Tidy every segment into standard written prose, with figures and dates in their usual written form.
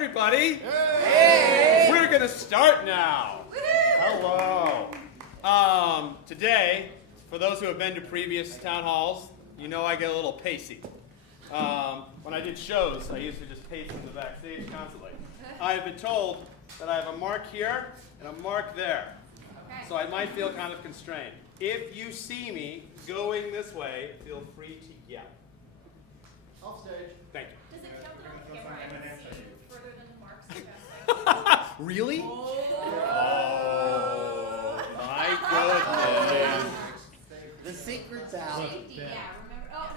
everybody. Hey. We're going to start now. Hello. Today, for those who have been to previous town halls, you know I get a little pacey. When I did shows, I used to just pace in the backstage constantly. I have been told that I have a mark here and a mark there. Okay. So I might feel kind of constrained. If you see me going this way, feel free to yell. Off stage. Thank you. Does it count that on camera and see further than the marks? Really? Oh, my goodness. The secret's out. Safety, yeah, remember? Oh.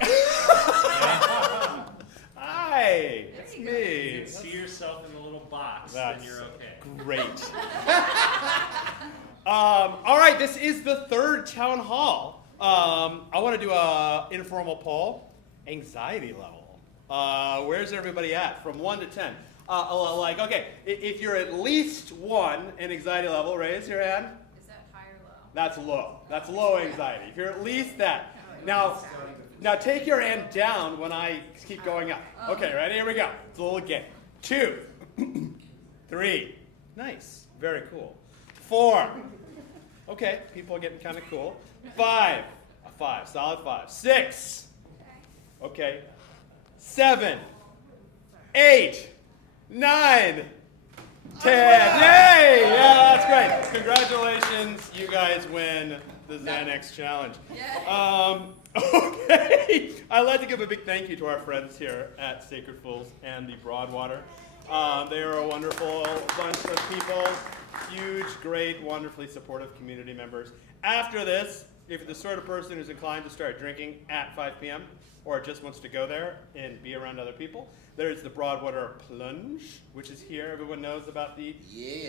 Hi, it's me. If you see yourself in the little box, then you're okay. Great. All right, this is the third town hall. I want to do an informal poll. Anxiety level. Where's everybody at? From 1 to 10. Okay, if you're at least 1 in anxiety level, raise your hand. Is that high or low? That's low. That's low anxiety. If you're at least that. Now take your hand down when I keep going up. Okay, ready? Here we go. It's a little game. 2, 3. Nice. Very cool. 4. Okay, people are getting kind of cool. 5. A 5. Solid 5. 6. Okay. 7. 8. 9. 10. Yay! Yeah, that's great. Congratulations. You guys win the Xanax Challenge. Okay. I'd like to give a big thank you to our friends here at Sacred Fools and the Broadwater. They are a wonderful bunch of people. Huge, great, wonderfully supportive community members. After this, if you're the sort of person who's inclined to start drinking at 5 p.m. or just wants to go there and be around other people, there's the Broadwater Plunge, which is here. Everyone knows about the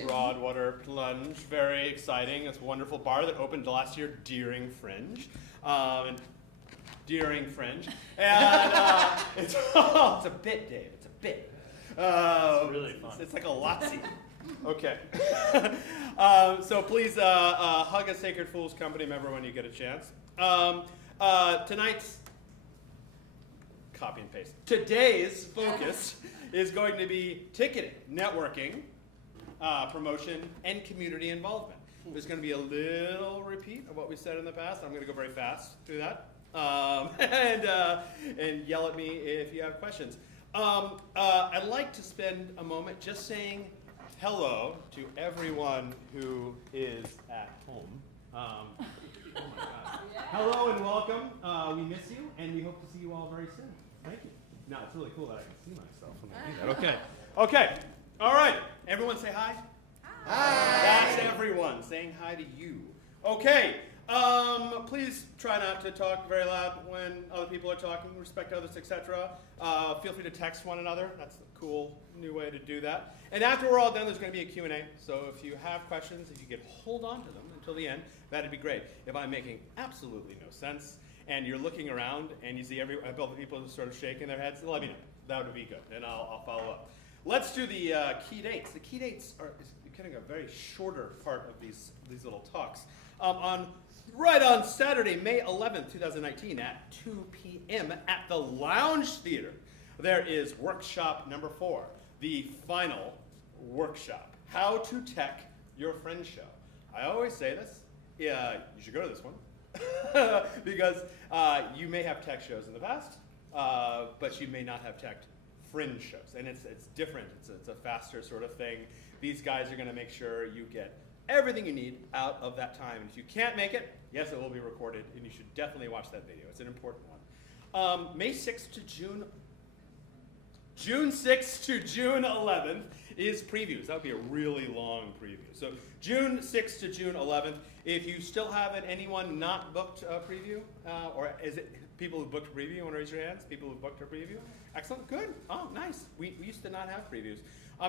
Broadwater Plunge. Very exciting. It's a wonderful bar that opened last year during Fringe. And it's a bit, Dave. It's a bit. It's really fun. It's like a Lotsie. Okay. So please hug a Sacred Fools company member when you get a chance. Tonight's copy and paste. Today's focus is going to be ticketing, networking, promotion, and community involvement. There's going to be a little repeat of what we said in the past. I'm going to go very fast through that. And yell at me if you have questions. I'd like to spend a moment just saying hello to everyone who is at home. Oh my God. Yeah. Hello and welcome. We miss you, and we hope to see you all very soon. Thank you. No, it's really cool that I can see myself when I do that. Okay. Okay. All right. Everyone say hi. Hi. That's everyone saying hi to you. Okay. Please try not to talk very loud when other people are talking. Respect others, etc. Feel free to text one another. That's a cool new way to do that. And after we're all done, there's going to be a Q&A. So if you have questions, if you could hold on to them until the end, that'd be great. If I'm making absolutely no sense and you're looking around and you see all the people sort of shaking their heads, let me know. That would be good, and I'll follow up. Let's do the key dates. The key dates are getting a very shorter part of these little talks. Right on Saturday, May 11th, 2019 at 2 p.m. at the Lounge Theater, there is workshop number 4, the final workshop, How to Tech Your Fringe Show. I always say this, you should go to this one, because you may have tech shows in the past, but you may not have tech Fringe shows, and it's different. It's a faster sort of thing. These guys are going to make sure you get everything you need out of that time. And if you can't make it, yes, it will be recorded, and you should definitely watch that video. It's an important one. May 6th to June 6th to June 11th is previews. That would be a really long preview. So June 6th to June 11th. If you still haven't anyone not booked a preview, or is it people who booked a preview? Want to raise your hands? People who booked a preview? Excellent. Good. Oh, nice. We used to not have previews.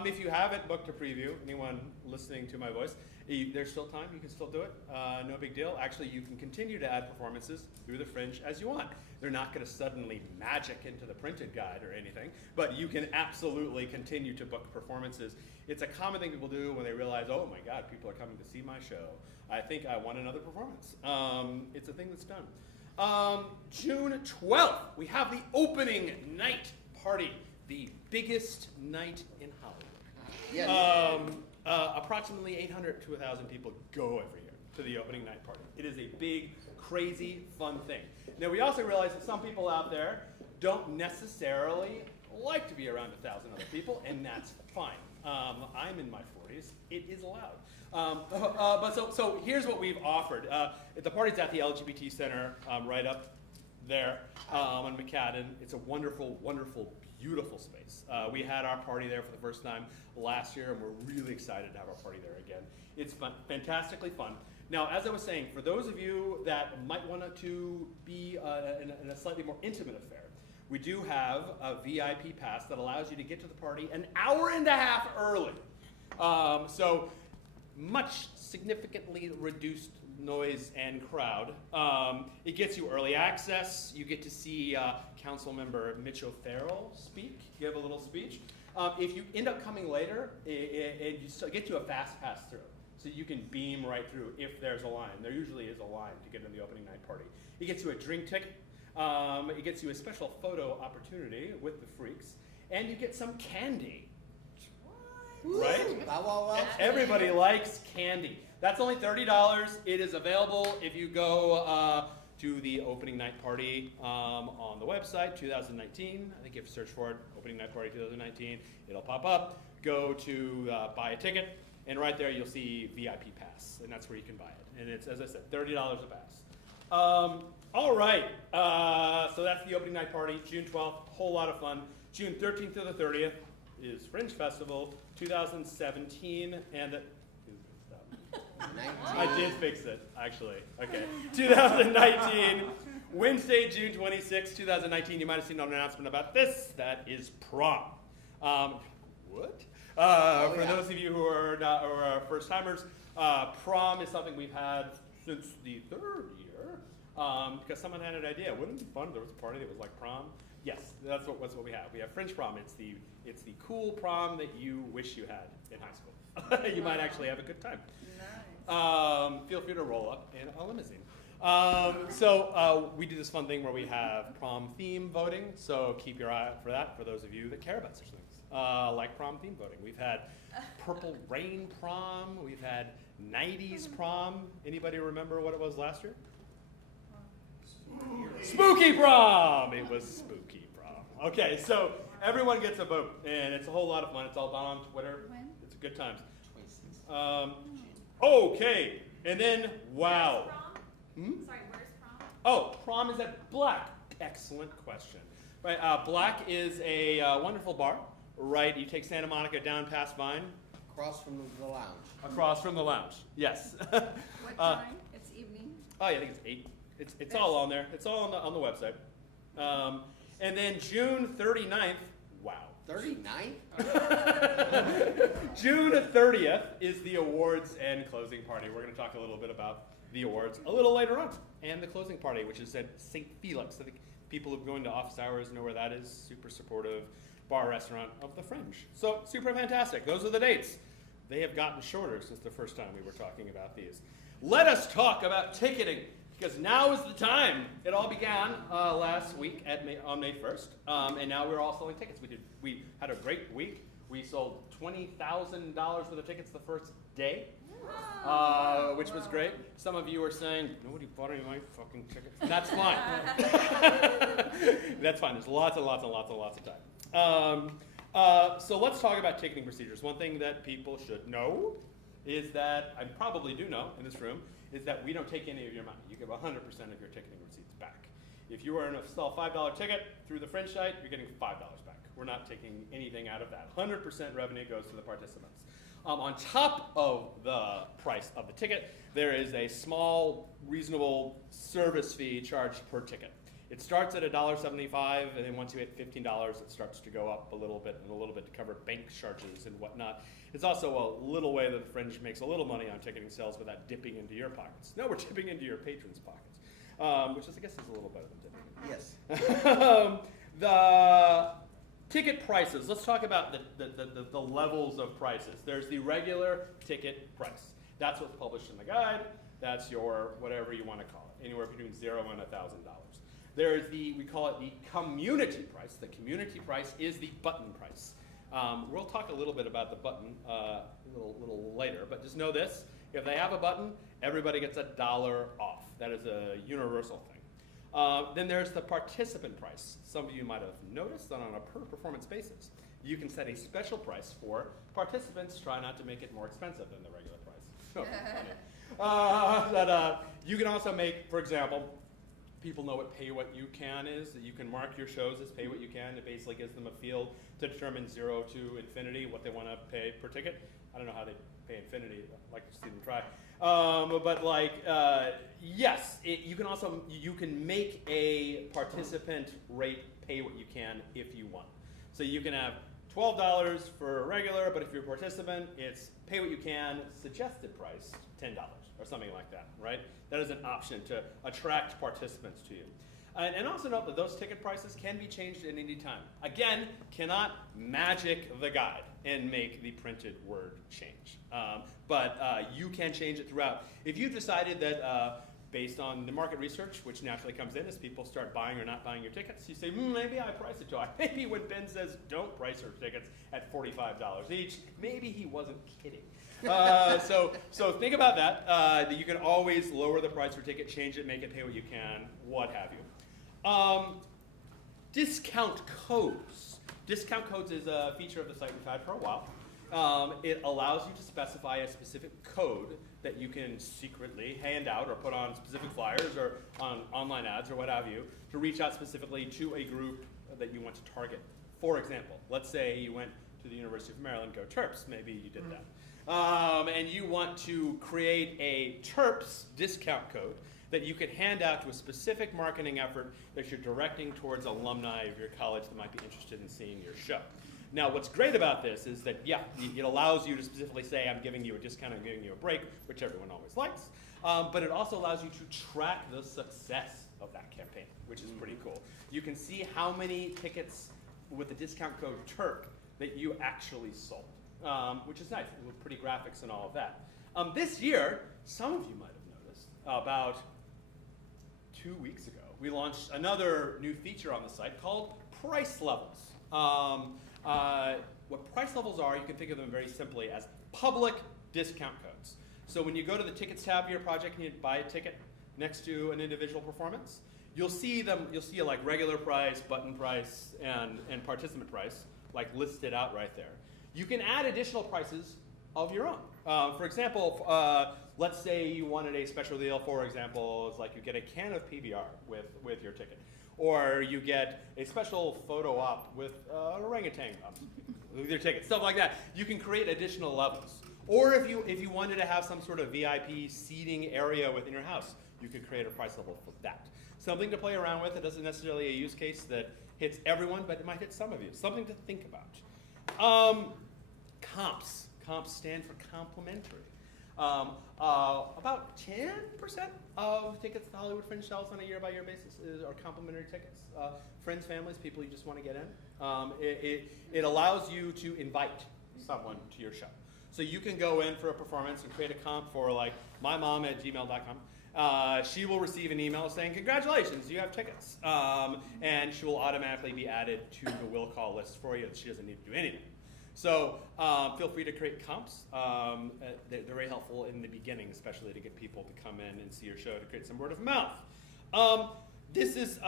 If you haven't booked a preview, anyone listening to my voice, there's still time. You can still do it. No big deal. Actually, you can continue to add performances through the Fringe as you want. They're not going to suddenly magic into the printed guide or anything, but you can absolutely continue to book performances. It's a common thing people do when they realize, oh my God, people are coming to see my show. I think I want another performance. It's a thing that's done. June 12th, we have the opening night party. the biggest night in Hollywood. Yes. Approximately 800 to 1,000 people go every year to the opening night party. It is a big, crazy, fun thing. Now, we also realize that some people out there don't necessarily like to be around 1,000 other people, and that's fine. I'm in my 40s. It is allowed. So here's what we've offered. The party's at the LGBT Center right up there on McCadden. It's a wonderful, wonderful, beautiful space. We had our party there for the first time last year, and we're really excited to have our party there again. It's fun, fantastically fun. Now, as I was saying, for those of you that might want to be in a slightly more intimate affair, we do have a VIP pass that allows you to get to the party an hour and a half early. So much significantly reduced noise and crowd. It gets you early access. You get to see Council Member Mitch O'Farrell give a little speech. If you end up coming later, it gets you a fast pass through. So you can beam right through if there's a line. There usually is a line to get in the opening night party. It gets you a drink ticket. It gets you a special photo opportunity with the freaks. And you get some candy. Right? Everybody likes candy. That's only $30. It is available if you go to the opening night party on the website, 2019. I think if you search for it, opening night party 2019, it'll pop up. Go to buy a ticket, and right there you'll see VIP pass, and that's where you can buy it. And it's, as I said, $30 a pass. All right, so that's the opening night party, June 12th, whole lot of fun. June 13th to the 30th is Fringe Festival 2017, and I did fix it, actually. Okay. 2019, Wednesday, June 26, 2019. You might have seen an announcement about this. That is prom. What? For those of you who are not or are first timers, prom is something we've had since the third year because someone had an idea. Wouldn't it be fun if there was a party that was like prom? Yes, that's what we have. We have Fringe prom. It's the cool prom that you wish you had in high school. You might actually have a good time. Nice. Feel free to roll up in a limousine. We do this fun thing where we have prom theme voting, so keep your eye out for that for those of you that care about such things, like prom theme voting. We've had Purple Rain prom, we've had 90s prom. Anybody remember what it was last year? Spooky prom! It was spooky prom. Okay, so everyone gets a vote, and it's a whole lot of fun. It's all done on Twitter. When? It's a good time. Okay, and then, wow. Where's prom? Sorry, where's prom? Oh, prom is at Black. Excellent question. Right, Black is a wonderful bar. Right, you take Santa Monica down past Vine. Across from the lounge. Across from the lounge, yes. What time? It's evening. Oh, yeah, I think it's 8. It's all on there. It's all on the website. And then June 39th, wow. 39th? June 30th is the awards and closing party. We're going to talk a little bit about the awards a little later on. And the closing party, which is at St. Felix. I think people who go into office hours know where that is. Super supportive bar restaurant of the Fringe. So super fantastic. Those are the dates. They have gotten shorter since the first time we were talking about these. Let us talk about ticketing, because now is the time. It all began last week on May 1st, and now we're all selling tickets. We had a great week. We sold $20,000 worth of tickets the first day, which was great. Some of you are saying, nobody bought any of my fucking tickets. That's fine. That's fine. There's lots and lots and lots and lots of time. So let's talk about ticketing procedures. One thing that people should know is that, I probably do know in this room, is that we don't take any of your money. You give 100% of your ticketing receipts back. If you were to sell a $5 ticket through the Fringe site, you're getting $5 back. We're not taking anything out of that. 100% revenue goes to the participants. On top of the price of the ticket, there is a small, reasonable service fee charged per ticket. It starts at $1.75, and then once you hit $15, it starts to go up a little bit and a little bit to cover bank charges and whatnot. It's also a little way that the Fringe makes a little money on ticketing sales without dipping into your pockets. No, we're dipping into your patrons' pockets, which is, I guess, is a little better than dipping. Yes. The ticket prices. Let's talk about the levels of prices. There's the regular ticket price. That's what's published in the guide. That's your whatever you want to call it, anywhere between $0 and $1,000. There's we call it the community price. The community price is the button price. We'll talk a little bit about the button a little later, but just know this. If they have a button, everybody gets $1 off. That is a universal thing. Then there's the participant price. Some of you might have noticed that on a per performance basis, you can set a special price for participants. Try not to make it more expensive than the regular price. You can also make, for example, people know what pay what you can is. That you can mark your shows as pay what you can. It basically gives them a field to determine 0 to infinity what they want to pay per ticket. I don't know how they pay infinity. I'd like to see them try. But like, yes, you can make a participant rate pay what you can if you want. So you can have $12 for a regular, but if you're a participant, it's pay what you can, suggested price, $10 or something like that, right? That is an option to attract participants to you. And also note that those ticket prices can be changed at any time. Again, cannot magic the guide and make the printed word change. But you can change it throughout. If you've decided that based on the market research, which naturally comes in as people start buying or not buying your tickets, you say, maybe I price it too high. Maybe when Ben says don't price your tickets at $45 each, maybe he wasn't kidding. So think about that. That you can always lower the price per ticket, change it, make it pay what you can, what have you. Discount codes. Discount codes is a feature of the site we've had for a while. It allows you to specify a specific code that you can secretly hand out or put on specific flyers or on online ads or what have you to reach out specifically to a group that you want to target. For example, let's say you went to the University of Maryland, go Terps, maybe you did that. And you want to create a Terps discount code that you could hand out to a specific marketing effort that you're directing towards alumni of your college that might be interested in seeing your show. Now, what's great about this is that, yeah, it allows you to specifically say, I'm giving you a discount, I'm giving you a break, which everyone always likes. But it also allows you to track the success of that campaign, which is pretty cool. You can see how many tickets with the discount code TURK that you actually sold, which is nice, with pretty graphics and all of that. This year, some of you might have noticed, about 2 weeks ago, we launched another new feature on the site called price levels. What price levels are, you can think of them very simply as public discount codes. So when you go to the tickets tab of your project and you buy a ticket next to an individual performance, you'll see like regular price, button price, and participant price, like listed out right there. You can add additional prices of your own. For example, let's say you wanted a special deal, for example, it's like you get a can of PBR with your ticket. Or you get a special photo op with an orangutan with your ticket, stuff like that. You can create additional levels. Or if you wanted to have some sort of VIP seating area within your house, you could create a price level for that. Something to play around with. It doesn't necessarily a use case that hits everyone, but it might hit some of you. Something to think about. Comps. Comps stand for complimentary. About 10% of tickets to Hollywood Fringe sells on a year-by-year basis are complimentary tickets. Friends, families, people you just want to get in. It allows you to invite someone to your show. So you can go in for a performance and create a comp for like mymom@gmail.com. She will receive an email saying, congratulations, you have tickets. And she will automatically be added to the will call list for you. She doesn't need to do anything. So feel free to create comps. They're very helpful in the beginning, especially to get people to come in and see your show, to create some word of mouth. This is,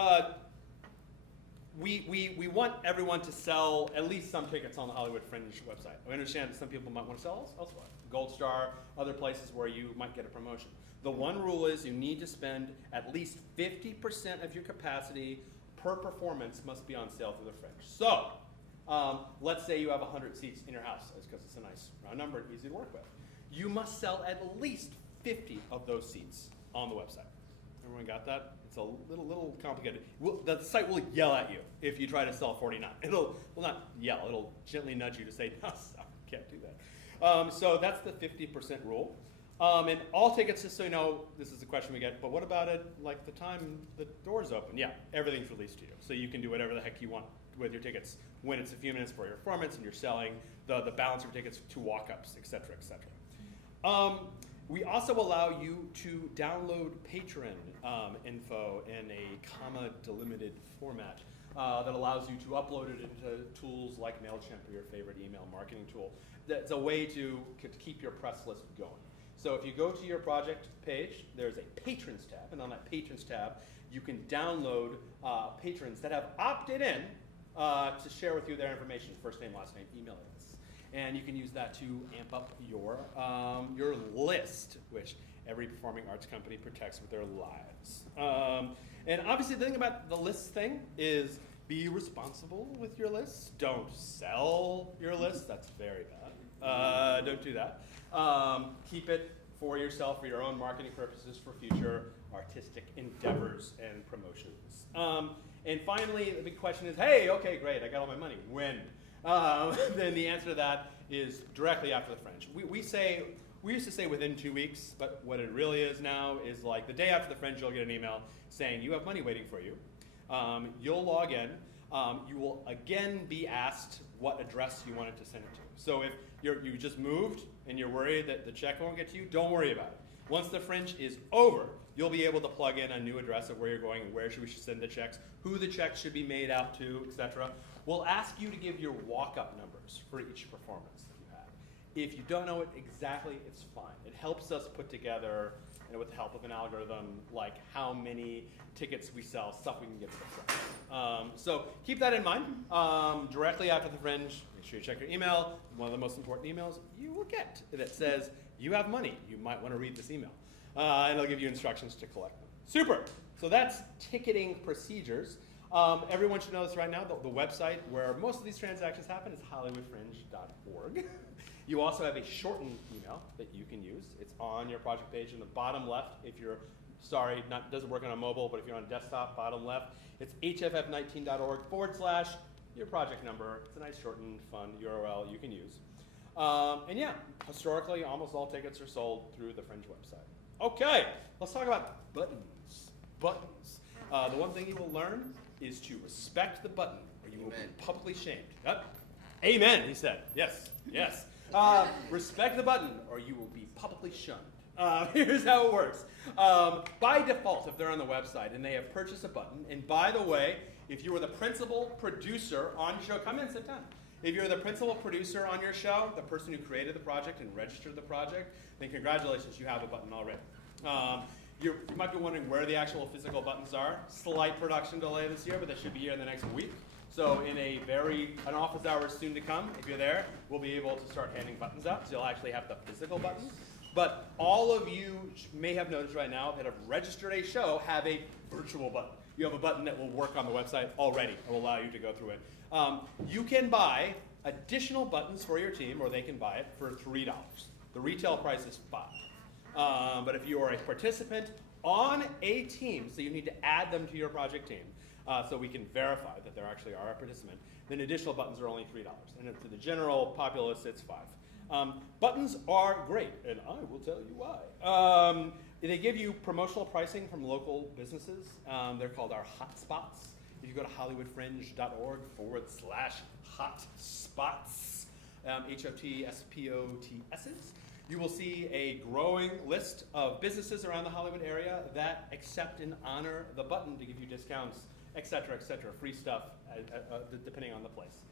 we want everyone to sell at least some tickets on the Hollywood Fringe website. I understand that some people might want to sell elsewhere. Gold Star, other places where you might get a promotion. The one rule is you need to spend at least 50% of your capacity per performance must be on sale through the Fringe. So, let's say you have 100 seats in your house, because it's a nice round number and easy to work with. You must sell at least 50 of those seats on the website. Everyone got that? It's a little complicated. The site will yell at you if you try to sell 49. It'll not yell. It'll gently nudge you to say, no, sorry, can't do that. So that's the 50% rule. And all tickets, just so you know, this is a question we get, but what about it like the time the doors open? Yeah, everything's released to you. So you can do whatever the heck you want with your tickets when it's a few minutes for your performance and you're selling the balance of your tickets to walk-ups, et cetera, et cetera. We also allow you to download patron info in a comma-delimited format that allows you to upload it into tools like MailChimp or your favorite email marketing tool. That's a way to keep your press list going. So if you go to your project page, there's a Patrons tab, and on that Patrons tab, you can download patrons that have opted in to share with you their information, first name, last name, email address. And you can use that to amp up your list, which every performing arts company protects with their lives. And obviously the thing about the list thing is be responsible with your lists. Don't sell your list, that's very bad. Don't do that. Keep it for yourself, for your own marketing purposes, for future artistic endeavors and promotions. And finally, the big question is, hey, okay, great, I got all my money. When? Then the answer to that is directly after the Fringe. We used to say within 2 weeks, but what it really is now is like the day after the Fringe, you'll get an email saying you have money waiting for you. You'll log in. You will again be asked what address you wanted to send it to. So if you just moved and you're worried that the check won't get to you, don't worry about it. Once the Fringe is over, you'll be able to plug in a new address of where you're going and where we should send the checks, who the checks should be made out to, etc. We'll ask you to give your walk-up numbers for each performance that you had. If you don't know it exactly, it's fine. It helps us put together, and with the help of an algorithm, like how many tickets we sell, stuff we can give to the Fringe. So keep that in mind. Directly after the Fringe, make sure you check your email. One of the most important emails you will get that says, you have money. You might want to read this email. And they'll give you instructions to collect them. Super. So that's ticketing procedures. Everyone should know this right now. The website where most of these transactions happen is hollywoodfringe.org. You also have a shortened email that you can use. It's on your project page in the bottom left. If you're, sorry, doesn't work on a mobile, but if you're on a desktop, bottom left, it's hff19.org / your project number. It's a nice shortened, fun URL you can use. And yeah, historically, almost all tickets are sold through the Fringe website. Okay, let's talk about buttons. Buttons. The one thing you will learn is to respect the button, or you will be publicly shamed. Yep. Amen, he said. Yes, yes. Respect the button, or you will be publicly shunned. Here's how it works. By default, if they're on the website and they have purchased a button, and by the way, if you were the principal producer on your show, come in, sit down. If you're the principal producer on your show, the person who created the project and registered the project, then congratulations, you have a button already. You might be wondering where the actual physical buttons are. Slight production delay this year, but they should be here in the next week. So in an office hours soon to come, if you're there, we'll be able to start handing buttons out. So you'll actually have the physical buttons. But all of you may have noticed right now that have registered a show have a virtual button. You have a button that will work on the website already. It will allow you to go through it. You can buy additional buttons for your team, or they can buy it for $3. The retail price is $5. But if you are a participant on a team, so you need to add them to your project team, so we can verify that they actually are a participant, then additional buttons are only $3. And for the general populace, it's $5. Buttons are great, and I will tell you why. They give you promotional pricing from local businesses. They're called our hotspots. If you go to hollywoodfringe.org /hotspots, HOTSPOTSs, you will see a growing list of businesses around the Hollywood area that accept and honor the button to give you discounts, et cetera, free stuff, depending on the place.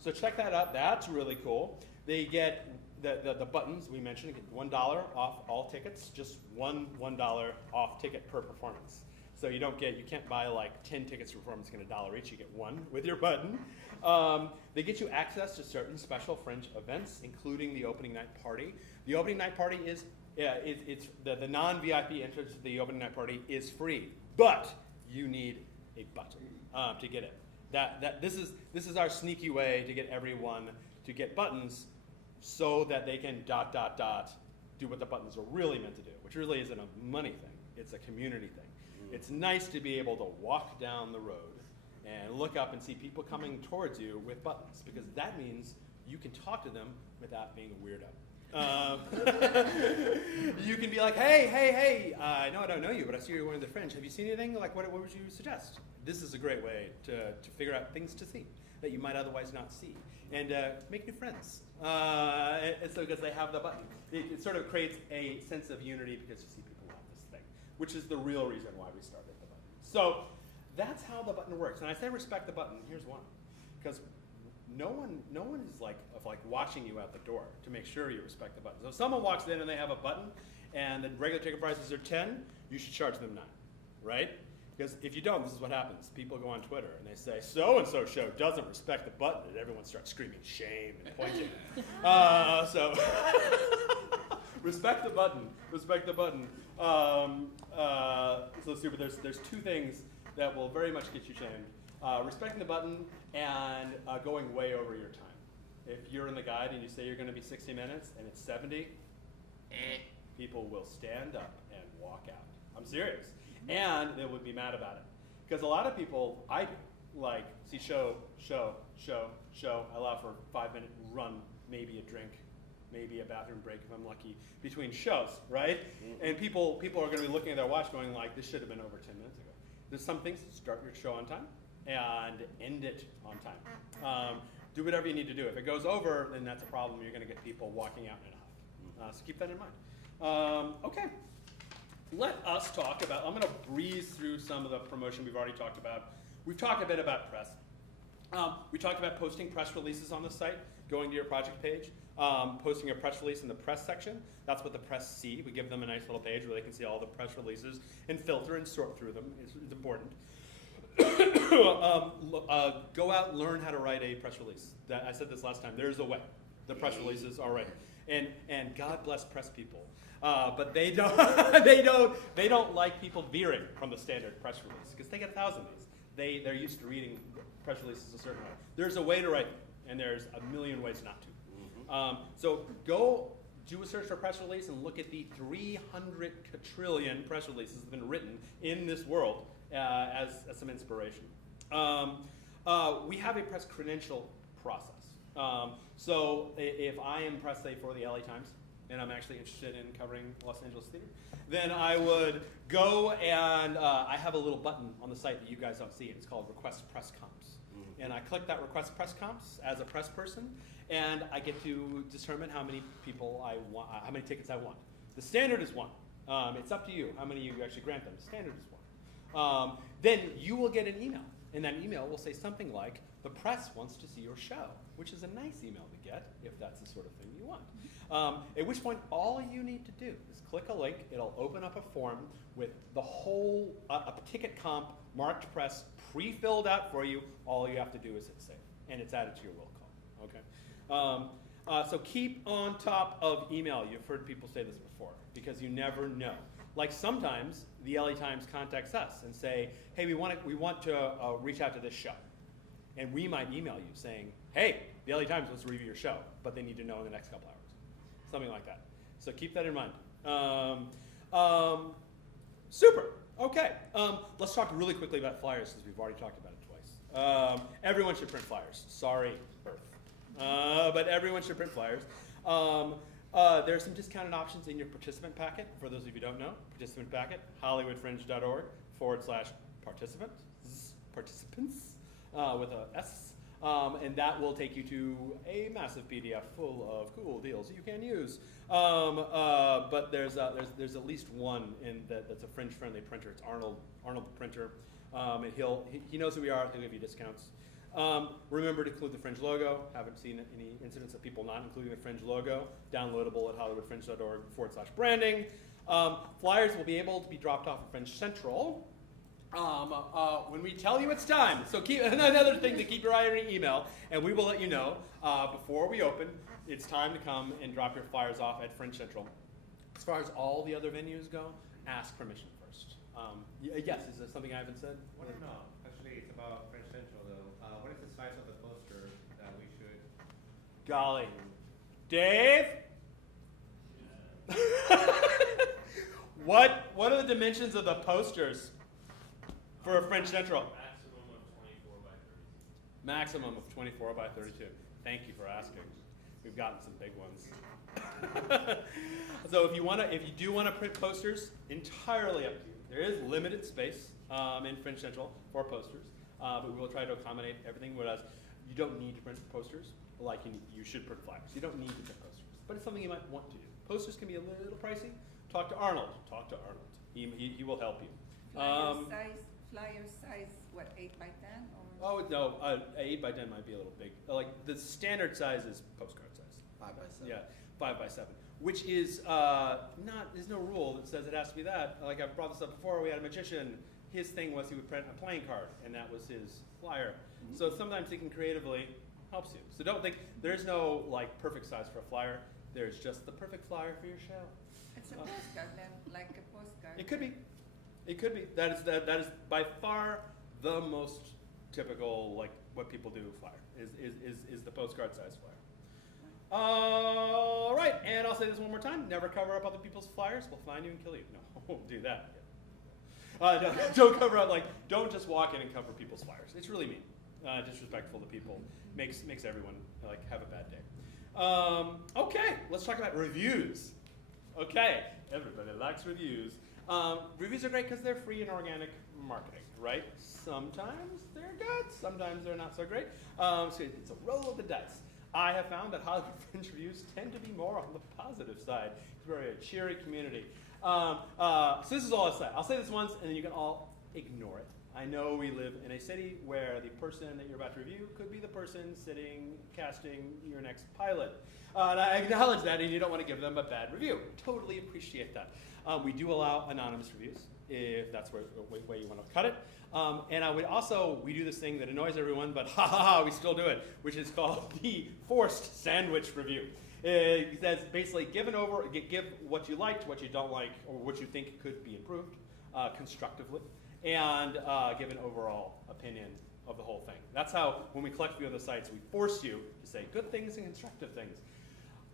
So check that out. That's really cool. They get the buttons we mentioned, get $1 off all tickets, just $1 off ticket per performance. So you can't buy like 10 tickets for performance, get $1 each. You get one with your button. They get you access to certain special Fringe events, including the opening night party. The opening night party is the non-VIP entrance to the opening night party is free, but you need a button to get it. This is our sneaky way to get everyone to get buttons, so that they can ... do what the buttons are really meant to do, which really isn't a money thing. It's a community thing. It's nice to be able to walk down the road and look up and see people coming towards you with buttons, because that means you can talk to them without being a weirdo. You can be like, hey, I know I don't know you, but I see you're wearing the Fringe. Have you seen anything? Like, what would you suggest? This is a great way to figure out things to see that you might otherwise not see. and make new friends. And so because they have the button, it sort of creates a sense of unity because you see people want this thing, which is the real reason why we started the button. So that's how the button works. And I say respect the button. Here's one, because no one is like watching you at the door to make sure you respect the button. So if someone walks in and they have a button, and the regular ticket prices are 10, you should charge them 9, right? Because if you don't, this is what happens. People go on Twitter and they say, so-and-so show doesn't respect the button, and everyone starts screaming shame and pointing. So respect the button, respect the button. So super, there's two things that will very much get you shamed. Respecting the button and going way over your time. If you're in the guide and you say you're gonna be 60 minutes and it's 70, people will stand up and walk out. I'm serious. And they would be mad about it. Because a lot of people, I do, like, see show, I allow for a 5-minute run, maybe a drink, maybe a bathroom break if I'm lucky, between shows, right? And people are gonna be looking at their watch going like, this should have been over 10 minutes ago. There's some things, start your show on time and end it on time. Do whatever you need to do. If it goes over, then that's a problem. You're gonna get people walking out in a huff. So keep that in mind. Okay. Let us talk about, I'm going to breeze through some of the promotion we've already talked about. We've talked a bit about press. We talked about posting press releases on the site, going to your project page, posting a press release in the press section. That's what the press see. We give them a nice little page where they can see all the press releases and filter and sort through them. It's important. Go out and learn how to write a press release. I said this last time. There's a way. The press releases are right. And God bless press people. But they don't they don't like people veering from the standard press release because they get 1,000 of these. They're used to reading press releases a certain way. There's a way to write them, and there's a million ways not to. So go do a search for press release and look at the 300 quadrillion press releases that have been written in this world as some inspiration. We have a press credential process. So if I am press, say, for the LA Times, and I'm actually interested in covering Los Angeles theater, then I would go and I have a little button on the site that you guys don't see. It's called Request Press Comps. And I click that Request Press Comps as a press person, and I get to determine how many people I want, how many tickets I want. The standard is 1. It's up to you how many you actually grant them. The standard is 1. Then you will get an email, and that email will say something like, the press wants to see your show, which is a nice email to get if that's the sort of thing you want. At which point, all you need to do is click a link. It'll open up a form with the whole a ticket comp marked press pre-filled out for you. All you have to do is hit save, and it's added to your roll call. Okay. So keep on top of email. You've heard people say this before because you never know. Like sometimes the LA Times contacts us and say, "Hey, we want to reach out to this show," and we might email you saying, "Hey, the LA Times wants to review your show, but they need to know in the next couple hours." Something like that. So keep that in mind. Super. Okay. Let's talk really quickly about flyers because we've already talked about it twice. Everyone should print flyers. Sorry, Earth. But everyone should print flyers. There are some discounted options in your participant packet. For those of you who don't know, participant packet, hollywoodfringe.org/participants with a S. And that will take you to a massive PDF full of cool deals you can use. But there's at least one that's a Fringe-friendly printer. It's Arnold the printer, and he knows who we are. He'll give you discounts. Remember to include the Fringe logo. Haven't seen any incidents of people not including the Fringe logo. Downloadable at hollywoodfringe.org/branding. Flyers will be able to be dropped off at Fringe Central when we tell you it's time. So keep another thing to keep your eye on your email, and we will let you know before we open. It's time to come and drop your flyers off at Fringe Central. As far as all the other venues go, ask permission first. Yes, is there something I haven't said? No, actually it's about Fringe Central though. What is the size of the poster that we should? Golly. Dave? What are the dimensions of the posters for a Fringe Central? Maximum of 24 by 32. Maximum of 24 by 32. Thank you for asking. We've gotten some big ones. So if you do want to print posters, entirely up to you. There is limited space in Fringe Central for posters, but we will try to accommodate everything with us. You don't need to print posters. like you should print flyers. You don't need to print posters, but it's something you might want to do. Posters can be a little pricey. Talk to Arnold. Talk to Arnold. He will help you. Flyer size, what, 8 by 10? Or? Oh no, 8 by 10 might be a little big. Like the standard size is postcard size. 5 by 7. Yeah, 5 by 7, which is there's no rule that says it has to be that. Like I've brought this up before. We had a magician. His thing was he would print a playing card, and that was his flyer. Mhm. So sometimes thinking creatively helps you. So don't think there's no like perfect size for a flyer. There's just the perfect flyer for your show. It's a postcard then, like a postcard. It could be. It could be. That is by far the most typical, like what people do flyer is the postcard size flyer. All right, and I'll say this one more time: never cover up other people's flyers. We'll find you and kill you. No, won't do that. No, don't cover up. Like, don't just walk in and cover people's flyers. It's really mean, disrespectful to people. Makes everyone like have a bad day. Okay, let's talk about reviews. Okay, everybody likes reviews. Reviews are great because they're free and organic marketing, right? Sometimes they're good, sometimes they're not so great. So it's a roll of the dice. I have found that Hollywood Fringe reviews tend to be more on the positive side. It's very a cheery community. So this is all I'll say. I'll say this once, and then you can all ignore it. I know we live in a city where the person that you're about to review could be the person sitting casting your next pilot. And I acknowledge that, and you don't want to give them a bad review. Totally appreciate that. We do allow anonymous reviews, if that's where you want to cut it. And we do this thing that annoys everyone, but we still do it, which is called the forced sandwich review. It says basically give what you liked, what you don't like, or what you think could be improved constructively, and give an overall opinion of the whole thing. That's how, when we collect review on the sites, we force you to say good things and constructive things.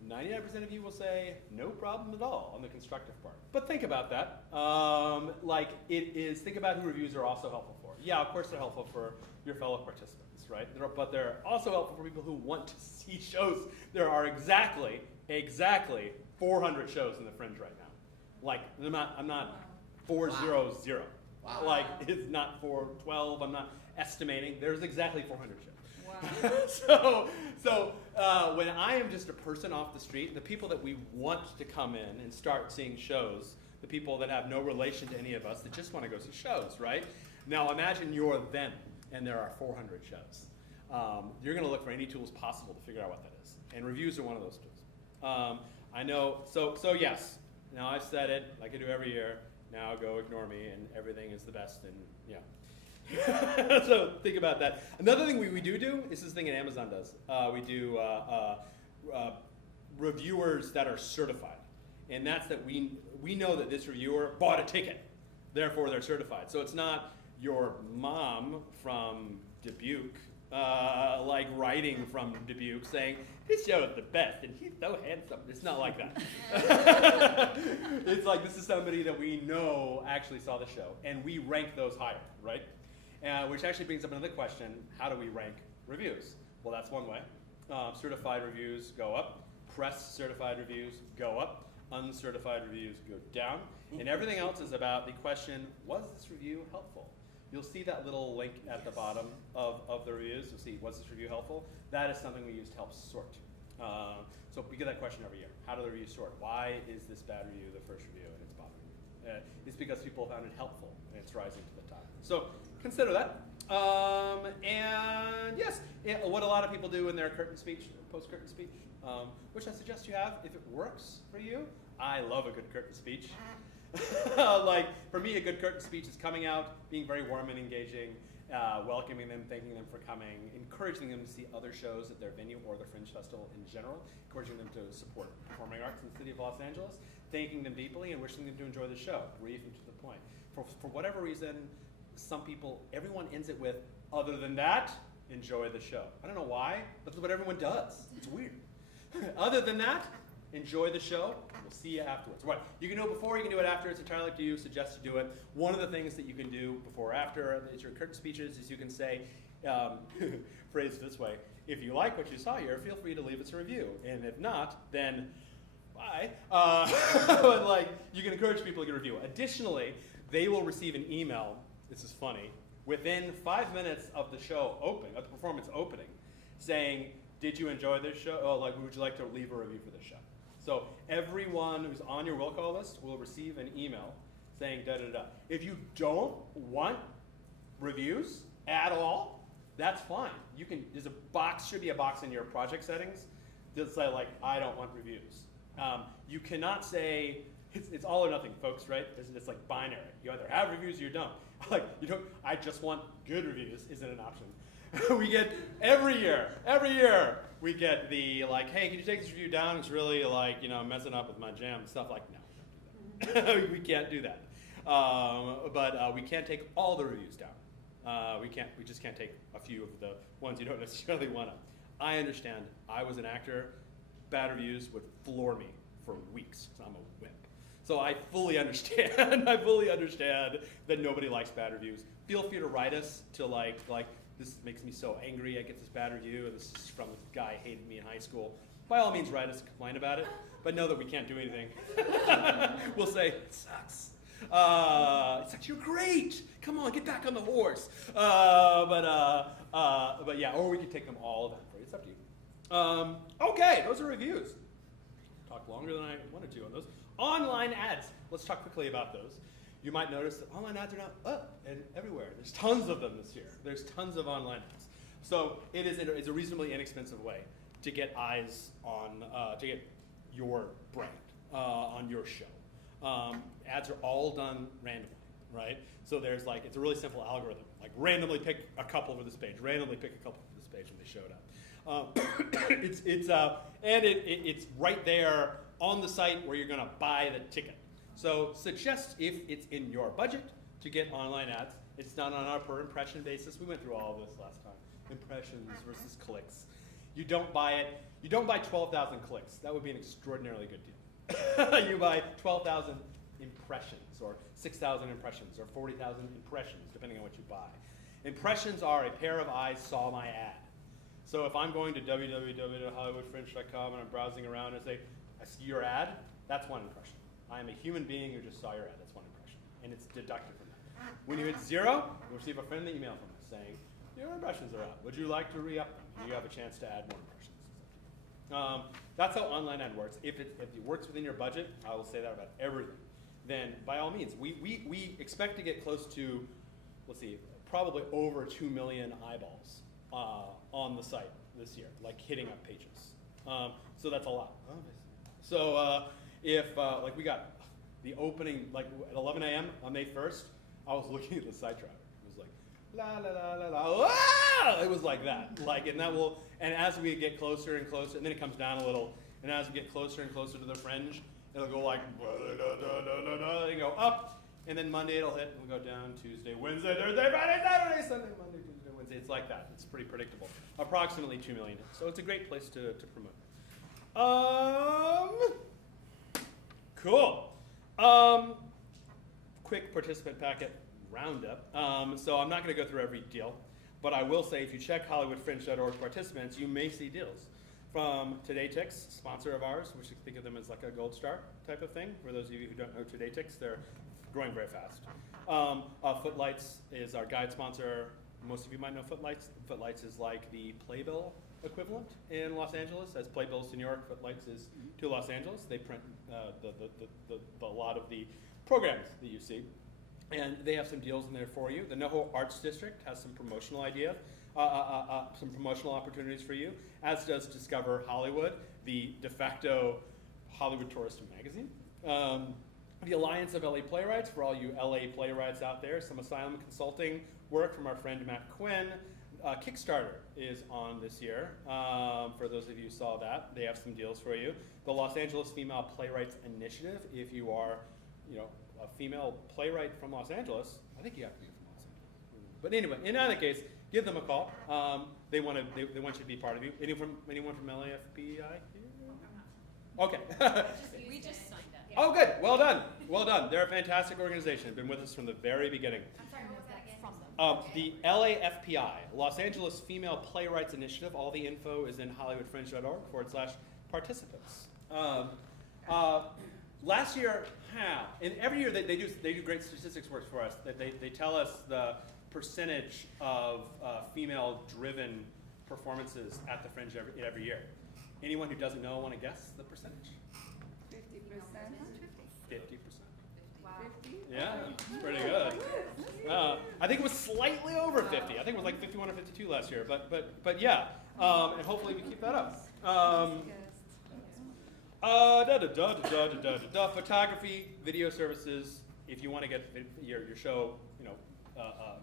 99% of you will say no problem at all on the constructive part. But think about that. Think about who reviews are also helpful for. Yeah, of course they're helpful for your fellow participants, right? But they're also helpful for people who want to see shows. There are exactly 400 shows in the Fringe right now. Like, I'm not 400. Wow. Like, it's not 412. I'm not estimating. There's exactly 400 shows. Wow. so when I am just a person off the street, the people that we want to come in and start seeing shows, the people that have no relation to any of us that just want to go see shows, right? Now imagine you're them, and there are 400 shows. You're going to look for any tools possible to figure out what that is, and reviews are one of those tools. I know. So yes. Now I've said it like I do every year. Now go ignore me, and everything is the best, and yeah. So think about that. Another thing we do is this thing that Amazon does. We do reviewers that are certified, and that's that we know that this reviewer bought a ticket, therefore they're certified. So it's not your mom from Dubuque, like writing from Dubuque saying this show is the best and he's so handsome. It's not like that. It's like this is somebody that we know actually saw the show, and we rank those higher, right? Which actually brings up another question: how do we rank reviews? Well, that's one way. Certified reviews go up. Press certified reviews go up. Uncertified reviews go down. And everything else is about the question: was this review helpful? You'll see that little link at the bottom of the reviews. You'll see, was this review helpful? That is something we use to help sort. So we get that question every year. How do the reviews sort? Why is this bad review the first review and it's bothering me? It's because people found it helpful and it's rising to the top. So consider that. And yes, what a lot of people do in their curtain speech, post-curtain speech, which I suggest you have if it works for you. I love a good curtain speech. Like, for me, a good curtain speech is coming out, being very warm and engaging, welcoming them, thanking them for coming, encouraging them to see other shows at their venue or the Fringe Festival in general, encouraging them to support performing arts in the city of Los Angeles, thanking them deeply and wishing them to enjoy the show, brief and to the point. For whatever reason, some people, everyone ends it with, other than that, enjoy the show. I don't know why, but that's what everyone does. It's weird. Other than that, enjoy the show. We'll see you afterwards. What? You can do it before, you can do it after. It's entirely up to you. Suggest you do it. One of the things that you can do before or after is your curtain speeches is you can say, phrase this way, if you like what you saw here, feel free to leave us a review. And if not, then bye. But like, you can encourage people to get a review. Additionally, they will receive an email, this is funny, within 5 minutes of the show opening, of the performance opening, saying, did you enjoy this show? Oh, like, would you like to leave a review for this show? So everyone who's on your will call list will receive an email saying da da da. If you don't want reviews at all, that's fine. You can. There's a box. Should be a box in your project settings that say like, I don't want reviews. You cannot say it's all or nothing, folks. Right? It's like binary. You either have reviews or you don't. Like you don't. I just want good reviews. Isn't an option. We get every year we get the like, hey, can you take this review down? It's really like, messing up with my jam, stuff like, no, we can't do that. But we can't take all the reviews down. We just can't take a few of the ones you don't necessarily want to. I understand, I was an actor, bad reviews would floor me for weeks, because I'm a wimp. So I fully understand, that nobody likes bad reviews. Feel free to write us to like, this makes me so angry, I get this bad review, and this is from this guy who hated me in high school. By all means, write us and complain about it, but know that we can't do anything. We'll say, it sucks. You're great. Come on, get back on the horse. But yeah, or we can take them all down for you. It's up to you. Okay, those are reviews. Talked longer than I wanted to on those. Online ads. Let's talk quickly about those. You might notice that online ads are now up and everywhere. There's tons of them this year. There's tons of online ads. So it's a reasonably inexpensive way to get eyes on, to get your brand on your show. Ads are all done randomly, right? So there's like, it's a really simple algorithm. Like randomly pick a couple for this page, randomly pick a couple for this page when they showed up. It's right there on the site where you're gonna buy the ticket. So suggest if it's in your budget to get online ads. It's done on a per impression basis. We went through all of this last time. Impressions versus clicks. You don't buy it. You don't buy 12,000 clicks. That would be an extraordinarily good deal. You buy 12,000 impressions, or 6,000 impressions, or 40,000 impressions, depending on what you buy. Impressions are a pair of eyes saw my ad. So if I'm going to www.hollywoodfringe.com and I'm browsing around and say, I see your ad, that's one impression. I am a human being who just saw your ad. That's one impression. And it's deducted from that. When you hit 0, you'll receive a friendly email from us saying, your impressions are up. Would you like to re-up them? You have a chance to add more impressions. That's how online ad works. If it works within your budget, I will say that about everything. Then by all means, we expect to get close to, let's see, probably over 2 million eyeballs on the site this year, like hitting up pages. So that's a lot. So if like we got the opening like at 11 a.m. on May 1st, I was looking at the site traffic. It was like la la la la la. Ah! It was like that. Like and as we get closer and closer, and then it comes down a little, and as we get closer and closer to the Fringe, it'll go like and go up, and then Monday it'll hit, and we'll go down Tuesday, Wednesday, Thursday, Friday, Saturday, Sunday, Monday, Tuesday, Wednesday. It's like that. It's pretty predictable. Approximately 2 million. So it's a great place to promote. Cool. Quick participant packet roundup. So I'm not going to go through every deal, but I will say if you check HollywoodFringe.org participants, you may see deals from Today Ticks, sponsor of ours, which you think of them as like a gold star type of thing. For those of you who don't know Today Ticks, they're growing very fast. Footlights is our guide sponsor. Most of you might know Footlights. Footlights is like the Playbill equivalent in Los Angeles, as Playbill is to New York, Footlights is to Los Angeles. They print a lot of the programs that you see, and they have some deals in there for you. The NoHo Arts District has some promotional ideas, some promotional opportunities for you, as does Discover Hollywood, the de facto Hollywood tourist magazine. The Alliance of LA Playwrights, for all you LA playwrights out there, some asylum consulting work from our friend Matt Quinn. Kickstarter is on this year. For those of you who saw that, they have some deals for you. The Los Angeles Female Playwrights Initiative, if you are, a female playwright from Los Angeles, I think you have to be from Los Angeles. But anyway, in either case, give them a call. They want you to be part of you. Anyone from LAFPI here? Okay. We just signed up. Oh, good. Well done. Well done. They're a fantastic organization. They've been with us from the very beginning. I'm sorry, what was that again? The LAFPI, Los Angeles Female Playwrights Initiative. All the info is in HollywoodFringe.org/participants. Last year, and every year they do great statistics work for us. They tell us the percentage of female-driven performances at the Fringe every year. Anyone who doesn't know want to guess the percentage? 50%? 50%. Wow. 50? Yeah, it's pretty good. I think it was slightly over 50. I think it was like 51 or 52 last year. But yeah, and hopefully we keep that up. Photography, video services. If you want to get your show,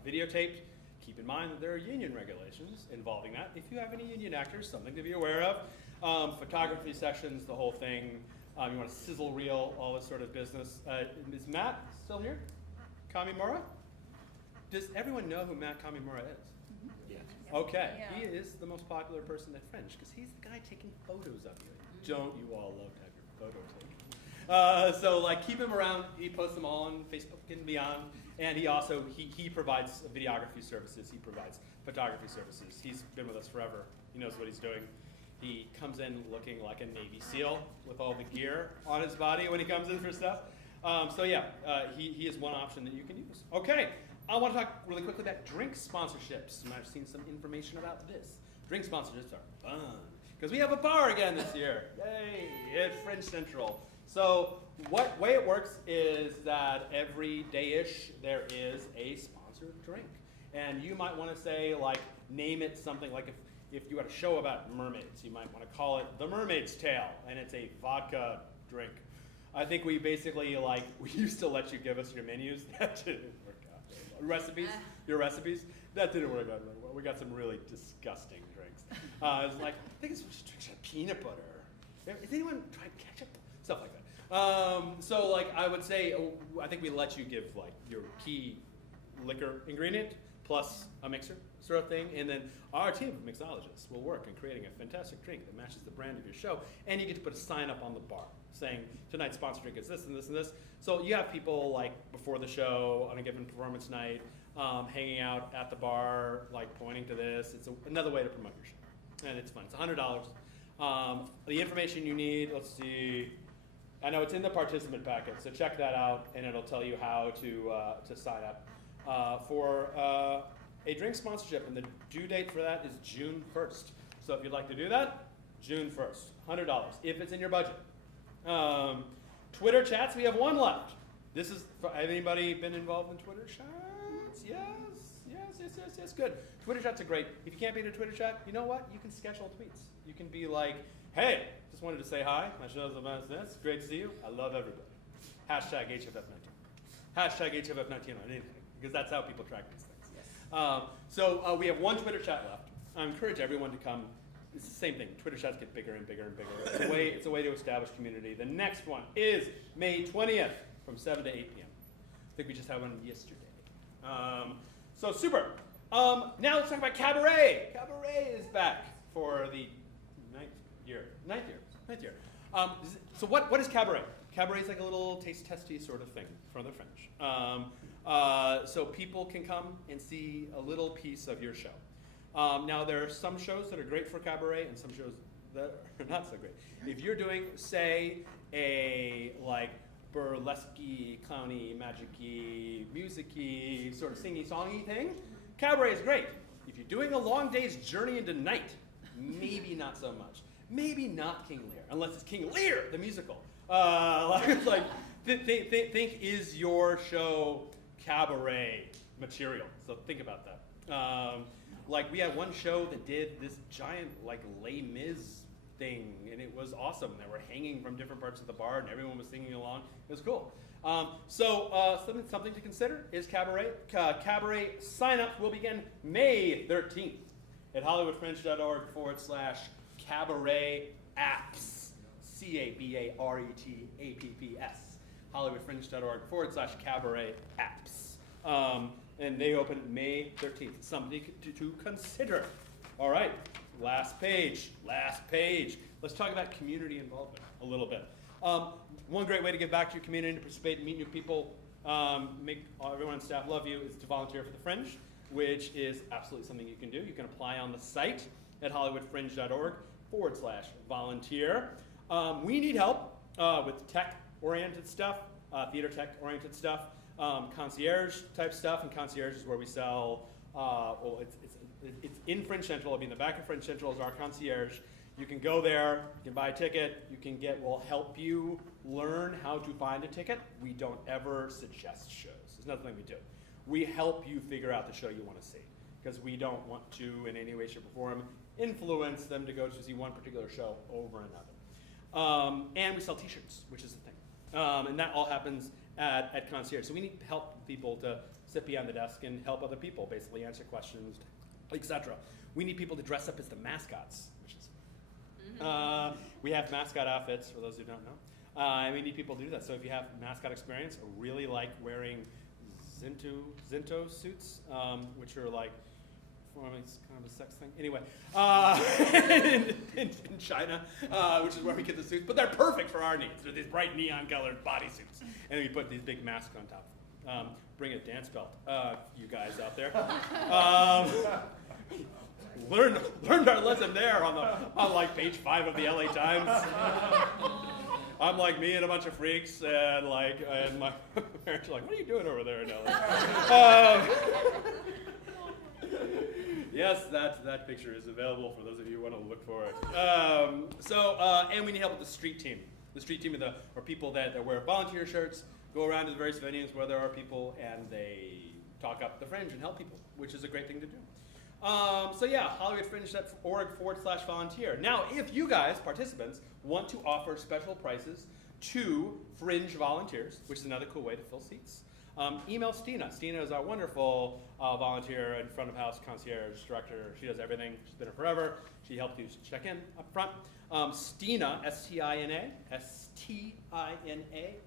videotaped, keep in mind that there are union regulations involving that. If you have any union actors, something to be aware of. Photography sessions, the whole thing. You want to sizzle reel, all this sort of business. Is Matt still here? Kamimura? Does everyone know who Matt Kamimura is? Yes. Okay, Yeah. he is the most popular person at Fringe because he's the guy taking photos of you. Don't you all love to have your photos taken? So keep him around. He posts them all on Facebook and beyond. And he also he provides videography services. He provides photography services. He's been with us forever. He knows what he's doing. He comes in looking like a Navy SEAL with all the gear on his body when he comes in for stuff. He is one option that you can use. Okay, I want to talk really quickly about drink sponsorships. You might have seen some information about this. Drink sponsorships are fun because we have a bar again this year. Yay! At Fringe Central. So what way it works is that every day-ish there is a sponsored drink, and you might want to say name it something like if you had a show about mermaids, you might want to call it The Mermaid's Tale, and it's a vodka drink. I think we basically, we used to let you give us your menus. That didn't work out very well. Recipes, your recipes, that didn't work out very well. We got some really disgusting drinks. It was I think it's just drinks with peanut butter. Has anyone tried ketchup? Stuff like that. I would say, I think we let you give, your key liquor ingredient plus a mixer sort of thing, and then our team of mixologists will work in creating a fantastic drink that matches the brand of your show, and you get to put a sign up on the bar saying tonight's sponsor drink is this and this and this. So you have people before the show on a given performance night hanging out at the bar pointing to this. It's another way to promote your show, and it's fun. It's $100. The information you need, let's see, I know it's in the participant packet, so check that out, and it'll tell you how to sign up for a drink sponsorship, and the due date for that is June 1st. So if you'd like to do that, June 1st, $100, if it's in your budget. Twitter chats, we have one left. Have anybody been involved in Twitter chats? Yes, good. Twitter chats are great. If you can't be in a Twitter chat, you know what? You can schedule tweets. You can be like, hey, just wanted to say hi. My show's about this. Great to see you. I love everybody. Hashtag HFF19. Hashtag HFF19 on anything, because that's how people track these things. Yes. We have one Twitter chat left. I encourage everyone to come. It's the same thing. Twitter chats get bigger and bigger and bigger. It's a way to establish community. The next one is May 20th from 7 to 8 p.m. I think we just had one yesterday. Super. Now let's talk about Cabaret. Cabaret is back for the ninth year. So what is Cabaret? Cabaret is like a little taste testy sort of thing from the Fringe. So people can come and see a little piece of your show. Now there are some shows that are great for Cabaret and some shows that are not so great. If you're doing, say, a burlesque-y, clowny, magic-y, music-y, sort of singy-songy thing, Cabaret is great. If you're doing a long day's journey into night, maybe not so much. Maybe not King Lear, unless it's King Lear, the musical. Think is your show Cabaret material? So think about that. We had one show that did this giant Les Mis thing, and it was awesome. They were hanging from different parts of the bar, and everyone was singing along. It was cool. Something to consider is Cabaret. Cabaret sign-ups will begin May 13th at hollywoodfringe.org/Cabaret Apps. CABARETAPPS. hollywoodfringe.org/Cabaret Apps. And they open May 13th. Something to consider. All right, last page. Let's talk about community involvement a little bit. One great way to give back to your community, to participate and meet new people, make everyone on staff love you, is to volunteer for the Fringe, which is absolutely something you can do. You can apply on the site at hollywoodfringe.org/volunteer. We need help with tech-oriented stuff, theater tech-oriented stuff, concierge type stuff, and concierge is where we sell, It's in Fringe Central. It'll be in the back of Fringe Central as our concierge. You can go there, you can buy a ticket, we'll help you learn how to find a ticket. We don't ever suggest shows. There's nothing we do. We help you figure out the show you want to see, because we don't want to, in any way, shape, or form, influence them to go to see one particular show over another. And we sell t-shirts, which is the thing. And that all happens at concierge. So we need to help people to sit behind the desk and help other people, basically answer questions, etc. We need people to dress up as the mascots, which is we have mascot outfits, for those who don't know. And we need people to do that. So if you have mascot experience or really like wearing Zinto suits, which are like, it's kind of a sex thing. Anyway, in China, which is where we get the suits, but they're perfect for our needs. They're these bright neon-colored bodysuits, and we put these big masks on top. Bring a dance belt, you guys out there. Learned our lesson there on like page 5 of the LA Times. I'm like me and a bunch of freaks, and my parents are like, "What are you doing over there in LA?" Yes, that picture is available for those of you who want to look for it. And we need help with the street team. The street team are people that wear volunteer shirts, go around to the various venues where there are people, and they talk up the Fringe and help people, which is a great thing to do. HollywoodFringe.org/volunteer. Now, if you guys, participants, want to offer special prices to Fringe volunteers, which is another cool way to fill seats, email Stina. Stina is our wonderful volunteer and front of house concierge director. She does everything. She's been here forever. She helped you check in up front. Stina, S-T-I-N-A,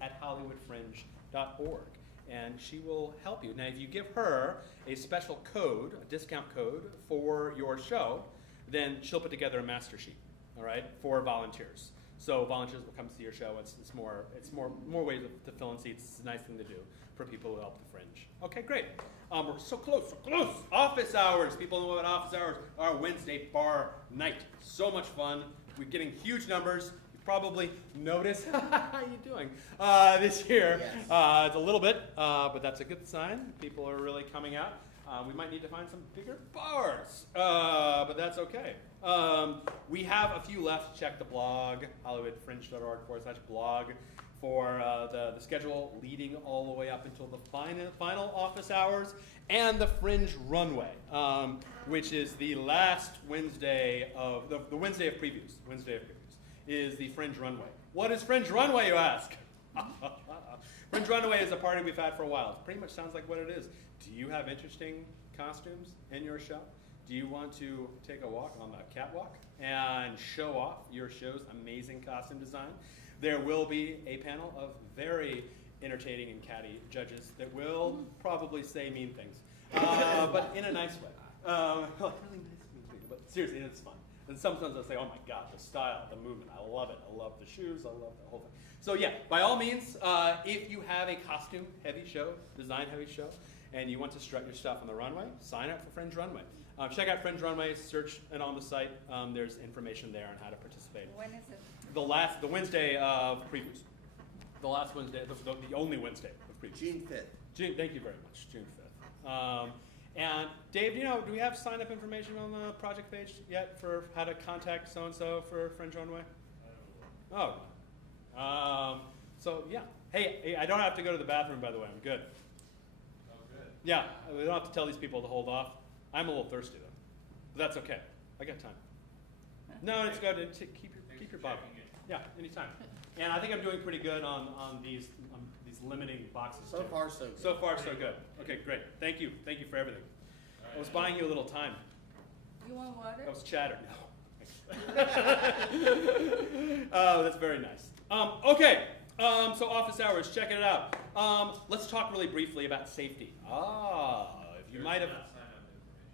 at HollywoodFringe.org. And she will help you. Now, if you give her a special code, a discount code for your show, then she'll put together a master sheet, all right, for volunteers. So volunteers will come see your show. It's more ways to fill in seats. It's a nice thing to do for people who help the Fringe. Okay, great. We're so close. Office hours. People know what office hours are. Wednesday bar night. So much fun. We're getting huge numbers. Probably notice how you doing this year. Yes. It's a little bit, but that's a good sign. People are really coming out. We might need to find some bigger bars, but that's okay. We have a few left. Check the blog, HollywoodFringe.org/blog, for the schedule leading all the way up until the final office hours and the Fringe Runway, which is the last Wednesday of the Wednesday of previews. Is the Fringe Runway. What is Fringe Runway, you ask? Fringe Runway is a party we've had for a while. It pretty much sounds like what it is. Do you have interesting costumes in your show? Do you want to take a walk on the catwalk and show off your show's amazing costume design? There will be a panel of very entertaining and catty judges that will probably say mean things, but in a nice way. Really nice mean things, but seriously, it's fun. And sometimes I'll say, oh my God, the style, the movement, I love it. I love the shoes, I love the whole thing. So yeah, by all means, if you have a costume-heavy show, design-heavy show, and you want to strut your stuff on the runway, sign up for Fringe Runway. Check out Fringe Runway, search it on the site. There's information there on how to participate. When is it? The Wednesday of previews. The last Wednesday, the only Wednesday of previews. June 5th. Thank you very much, June 5th. And Dave, do we have sign-up information on the project page yet for how to contact so-and-so for Fringe Runway? Oh. So yeah. Hey, I don't have to go to the bathroom, by the way. I'm good. Oh, good. Yeah, we don't have to tell these people to hold off. I'm a little thirsty though, but that's okay. I got time. No, it's good to keep your bottle. Yeah, anytime. And I think I'm doing pretty good on these limiting boxes. So far, so good. So far, so good. Okay, great. Thank you for everything. I was buying you a little time. You want water? I was chattered. No. Oh, that's very nice. Okay, so office hours, checking it out. Let's talk really briefly about safety. If you might have.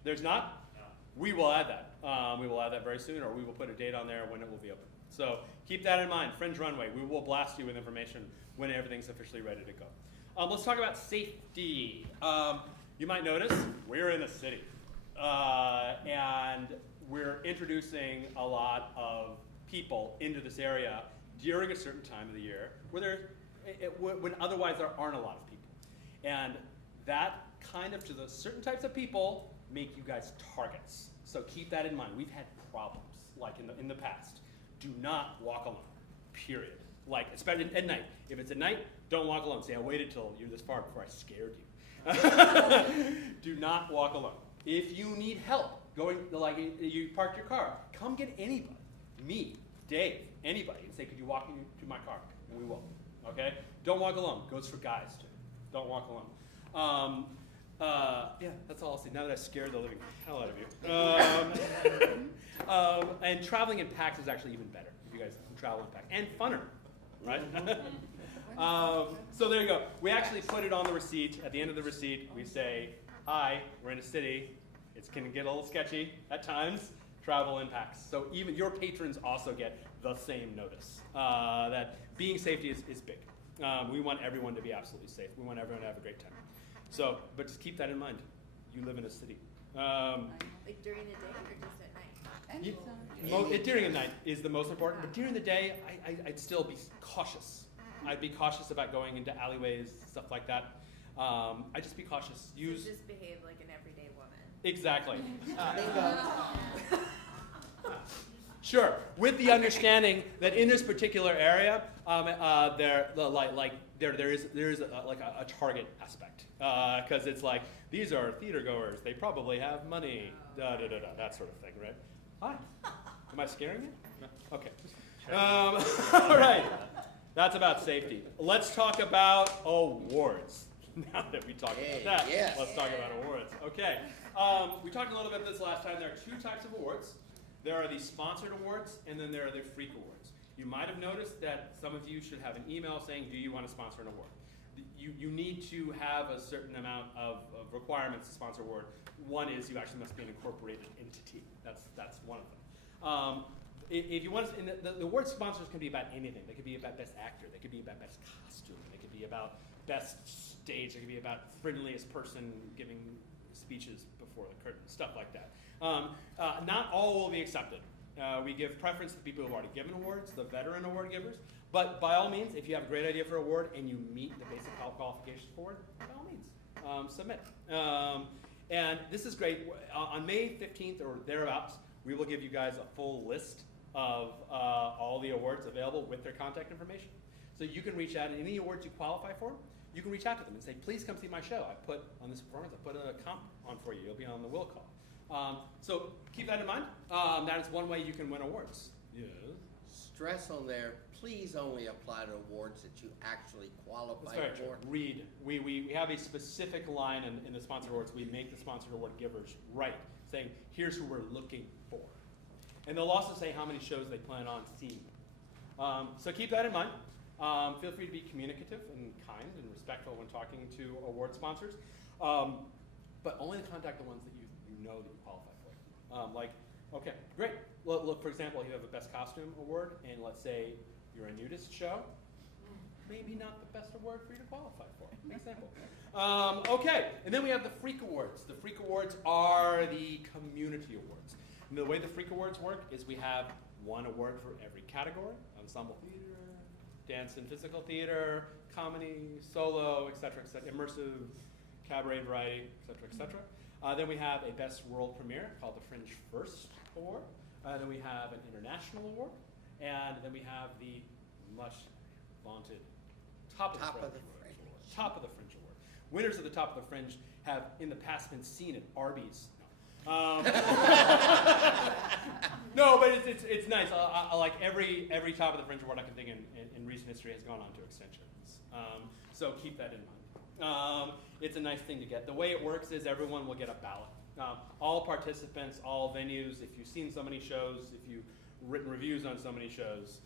There's not? No. We will add that. We will add that very soon, or we will put a date on there when it will be open. So keep that in mind. Fringe Runway, we will blast you with information when everything's officially ready to go. Let's talk about safety. You might notice we're in a city, and we're introducing a lot of people into this area during a certain time of the year where when otherwise there aren't a lot of people. And that kind of, to the certain types of people, make you guys targets. So keep that in mind. We've had problems like in the past. Do not walk alone. Period. Like especially at night. If it's at night, don't walk alone. Say I waited till you're this far before I scared you. Do not walk alone. If you need help going like you parked your car, come get anybody. Me, Dave, anybody, and say, could you walk me to my car? And we will. Okay? Don't walk alone. Goes for guys too. Don't walk alone. Yeah, that's all I'll say. Now that I scared the living hell out of you. And traveling in packs is actually even better if you guys can travel in packs. And funner, right? So there you go. We actually put it on the receipt. At the end of the receipt, we say, hi, we're in a city. It can get a little sketchy at times. Travel in packs. So even your patrons also get the same notice. That being safety is big. We want everyone to be absolutely safe. We want everyone to have a great time. So, but just keep that in mind. You live in a city. Like during the day or just at night? During the night is the most important, but during the day, I'd still be cautious. I'd be cautious about going into alleyways, stuff like that. I'd just be cautious. So just behave like an everyday woman. Exactly. Bingo. Sure, with the understanding that in this particular area, there is a target aspect, because it's like these are theater goers. They probably have money. That sort of thing, right? Hi. Am I scaring you? No? Okay. All right. That's about safety. Let's talk about awards. Now that we talked about that, yes. Let's talk about awards. Okay. We talked a little bit this last time. There are two types of awards. There are the sponsored awards, and then there are the freak awards. You might have noticed that some of you should have an email saying, do you want to sponsor an award? You need to have a certain amount of requirements to sponsor an award. One is you actually must be an incorporated entity. That's one of them. If you want to, the award sponsors can be about anything. They could be about best actor. They could be about best costume. They could be about best stage. They could be about friendliest person giving speeches before the curtain, stuff like that. Not all will be accepted. We give preference to people who have already given awards, the veteran award givers. But by all means, if you have a great idea for an award and you meet the basic qualifications for it, by all means, submit. And this is great. On May 15th or thereabouts, we will give you guys a full list of all the awards available with their contact information. So you can reach out, and any awards you qualify for, you can reach out to them and say, please come see my show. I put on this performance, I put a comp on for you. You'll be on the will call. So keep that in mind. That is one way you can win awards. Yes. Stress on there, please only apply to awards that you actually qualify That's very true. for. Read. We have a specific line in the sponsored awards. We make the sponsored award givers write, saying, here's who we're looking for. And they'll also say how many shows they plan on seeing. So keep that in mind. Feel free to be communicative and kind and respectful when talking to award sponsors. But only contact the ones that you know that you qualify for. Okay, great. Look, for example, you have a best costume award, and let's say you're a nudist show. Maybe not the best award for you to qualify for. Example. Okay, and then we have the Freak Awards. The Freak Awards are the community awards. And the way the Freak Awards work is we have one award for every category: ensemble theater, dance and physical theater, comedy, solo, etc., immersive, cabaret, variety, etc., then we have a best world premiere called the Fringe First Award. Then we have an international award, and then we have the much vaunted Top of the Fringe Award. Top of the Fringe Award. Winners of the Top of the Fringe have in the past been seen at Arby's. No, but it's nice. I like every Top of the Fringe Award I can think in recent history has gone on to extensions. So keep that in mind. It's a nice thing to get. The way it works is everyone will get a ballot. All participants, all venues, if you've seen so many shows, if you've written reviews on so many shows,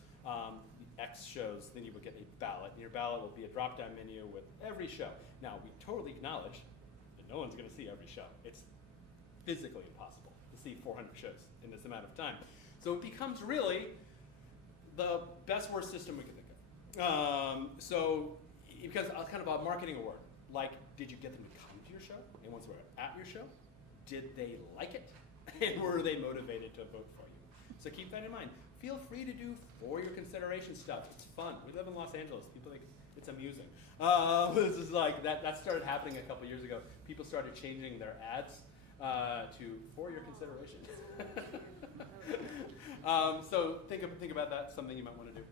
X shows, then you will get a ballot. And your ballot will be a drop-down menu with every show. Now, we totally acknowledge that no one's going to see every show. It's physically impossible to see 400 shows in this amount of time. So it becomes really the best worst system we can think of. Because it's kind of a marketing award. Like, did you get them to come to your show? And once they were at your show, did they like it? And were they motivated to vote for you? So keep that in mind. Feel free to do for your consideration stuff. It's fun. We live in Los Angeles. People think it's amusing. This is like that started happening a couple years ago. People started changing their ads for your consideration. So think about that. Something you might want to do.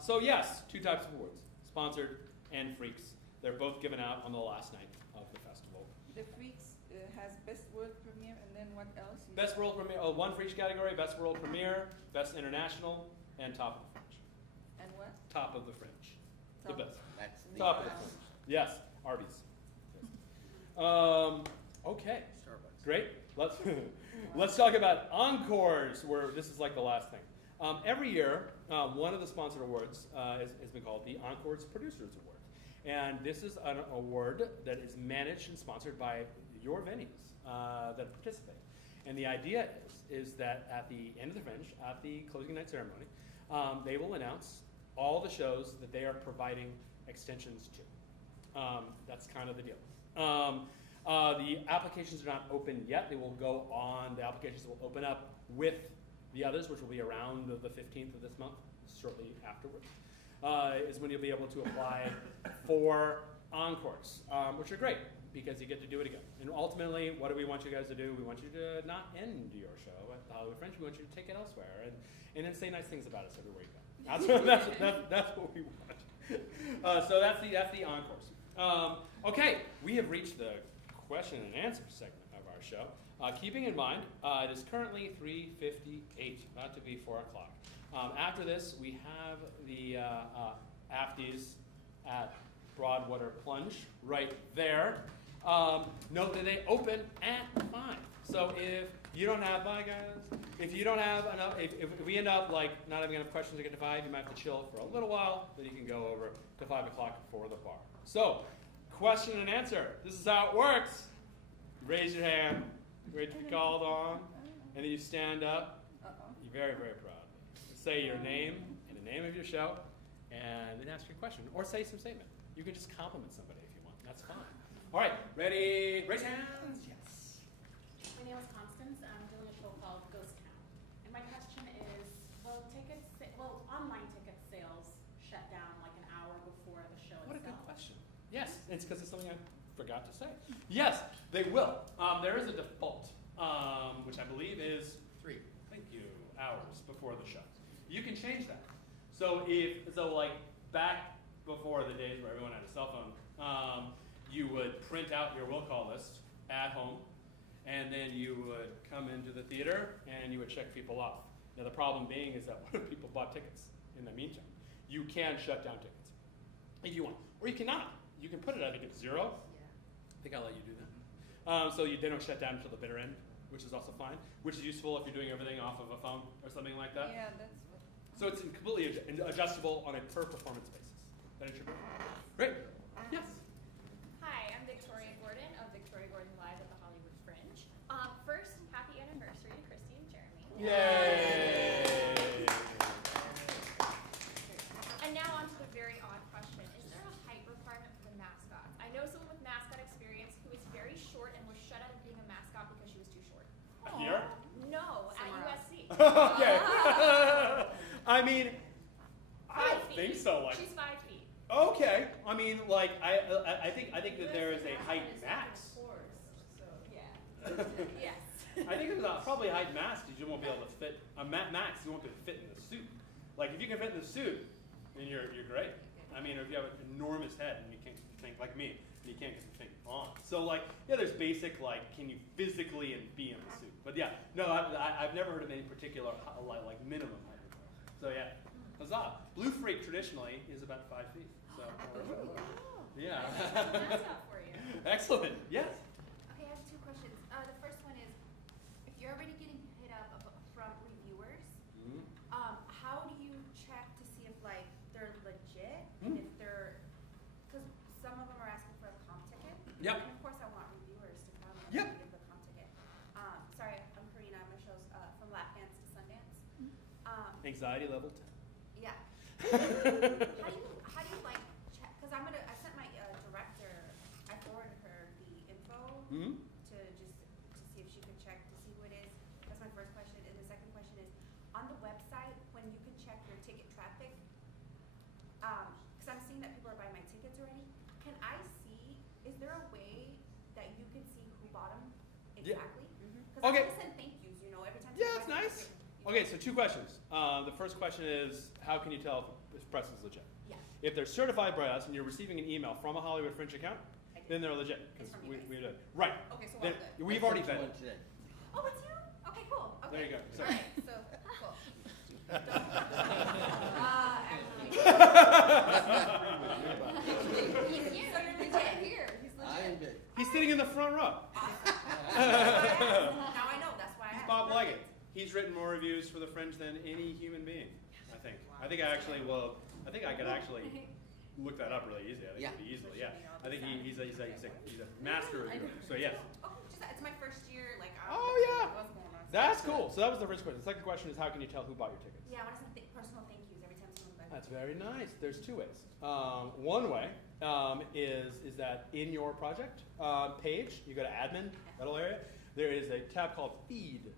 So yes, two types of awards: sponsored and freaks. They're both given out on the last night of the festival. The Freaks has Best World Premiere, and then what else? Best world premiere. Oh, one for each category: best world premiere, best international, and top of the Fringe. And what? Top of the Fringe. The Top. best. That's the Top of the best. Fringe. Yes, Arby's. Okay. Starbucks. Great. Let's talk about encores. Where this is like the last thing. Every year, one of the sponsored awards has been called the Encores Producers Award, and this is an award that is managed and sponsored by your venues that participate. And the idea is that at the end of the Fringe, at the closing night ceremony, they will announce all the shows that they are providing extensions to. That's kind of the deal. The applications are not open yet. They will go on. The applications will open up with the others, which will be around the 15th of this month, shortly afterwards, is when you'll be able to apply for encores, which are great because you get to do it again. And ultimately, what do we want you guys to do? We want you to not end your show at the Hollywood Fringe. We want you to take it elsewhere and then say nice things about us everywhere you go. That's what we want. So that's the encores. Okay, we have reached the question and answer segment of our show. Keeping in mind, it is currently 3:58, about to be 4 o'clock. After this, we have the AFTIs at Broadwater Plunge right there. Note that they open at 5. So if you don't have, bye guys, if you don't have enough, if we end up like not having enough questions to get to 5, you might have to chill for a little while, then you can go over to 5 o'clock for the bar. So, question and answer. This is how it works. Raise your hand, wait to be called on, and then you stand up. You're very, very proud. Say your name and the name of your show, and then ask your question, or say some statement. You can just compliment somebody if you want. That's fine. All right, ready? Raise hands. Yes. My name is Constance. I'm doing a show called Ghost Town. And my question is, will online ticket sales shut down like an hour before the show What a good itself? question. Yes, it's because it's something I forgot to say. Yes, they will. There is a default, which I believe is 3, thank you, hours before the show. You can change that. So like back before the days where everyone had a cell phone, you would print out your will call list at home, and then you would come into the theater and you would check people off. Now the problem being is that what if people bought tickets in the meantime? You can shut down tickets if you want, or you cannot. You can put it, I think, at 0. I think I'll let you do that. So they don't shut down until the bitter end, which is also fine, which is useful if you're doing everything off of a phone or something like that. Yeah, that's what. So it's completely adjustable on a per performance basis. That is great. Yes. Hi, I'm Victoria Gordon of Victoria Gordon Live at the Hollywood Fringe. First, happy anniversary to Christy and Jeremy. Yay! And now on to the very odd question. Is there a height requirement for the mascots? I know someone with mascot experience who is very short and was shut out of being a mascot because she was too short. Here? No, Somewhere at USC. Okay. I mean, I 5 don't feet. think so. Like, She's 5 feet. okay. I mean, like, I think that there is a height max. Yeah. Yes. I think there's probably a height max because you won't be able to fit a max. You won't be able to fit in the suit. Like if you can fit in the suit, then you're great. I mean, if you have an enormous head and you can't think like me, and you can't get the thing on. So like, yeah, there's basic like, can you physically be in the suit? But yeah, no, I've never heard of any particular like minimum height requirement. So yeah, huzzah! Blue Freak traditionally is about 5 feet. So yeah. Mascot for you. Excellent. Yes. Okay, I have 2 questions. The first one is, if you're already getting hit up from reviewers, Mhm. how do you check to see if like they're legit and if they're, because some of them are asking for a comp ticket. Yep. And of course I want reviewers to come and Yep. give the comp ticket. Sorry, I'm Karina. My show's from lap dance to Sundance. Anxiety level 10. Yeah. How do you like check? Because I sent my director. I forwarded her the info Mm-hmm. to see if she could check to see who it is. That's my first question. And the second question is, on the website when you can check your ticket traffic, because I'm seeing that people are buying my tickets already. Can I see? Is there a way that you can see who bottom Yeah. exactly? Because Okay. I want to send thank yous, you know, every time. Yeah, somebody it's writes nice. you Okay, so 2 questions. The first question is, how can you tell if press is legit? Yeah. If they're certified by us and you're receiving an email from a Hollywood Fringe account, I did. then they're legit. It's 'Cause from you guys. we did. Right. Okay, so Then we're good. we've I already sent you vetted. one today. Oh, it's you? Okay, cool. Okay. There you go. So- Alright, so, cool. Actually. He's you. So you're legit here. He's I legit. am good. He's sitting in the front row. Now I know, that's why I He's asked. Bob Leggett. He's written more reviews for the Fringe than any human being, I think. I think I could actually look that up really easy. I think Yeah. pretty easily, yeah. I think he's a master reviewer, so yes. Oh, just that, it's my first year, like, I Oh, don't know yeah. what's going on. That's cool. So that was the first question. The second question is, how can you tell who bought your tickets? Yeah, I want to send personal thank yous every time someone buys. That's very nice. There's 2 ways. One way is that in your project page, you go to admin, that little area, there is a tab called feed.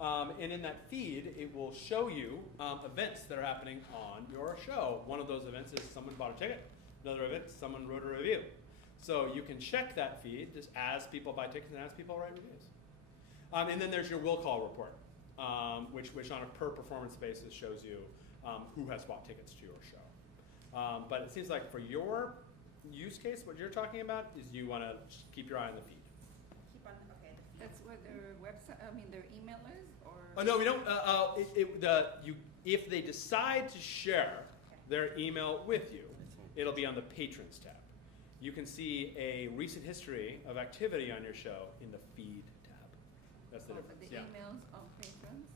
And in that feed, it will show you events that are happening on your show. One of those events is someone bought a ticket. Another event, someone wrote a review. So you can check that feed just as people buy tickets and as people write reviews. And then there's your will call report, which on a per performance basis shows you who has bought tickets to your show. But it seems like for your use case, what you're talking about is you want to keep your eye on the feed. Keep on, okay. That's what their website, their email is, or? Oh no, we don't. If they decide to share their email with you, it'll be on the patrons tab. You can see a recent history of activity on your show in the feed tab. That's the Oh, difference. but the Yeah. emails of patrons?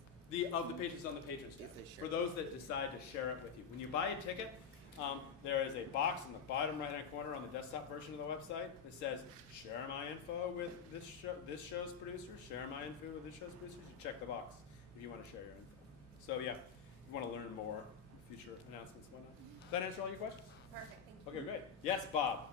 Of the patrons on the patrons tab. If they share. For those that decide to share it with you. When you buy a ticket, there is a box in the bottom right-hand corner on the desktop version of the website that says, share my info with this show's producers, share my info with this show's producers. You check the box if you want to share your info. So yeah, if you want to learn more, future announcements and whatnot. Does that answer all your questions? Perfect, thank you. Okay, great. Yes, Bob.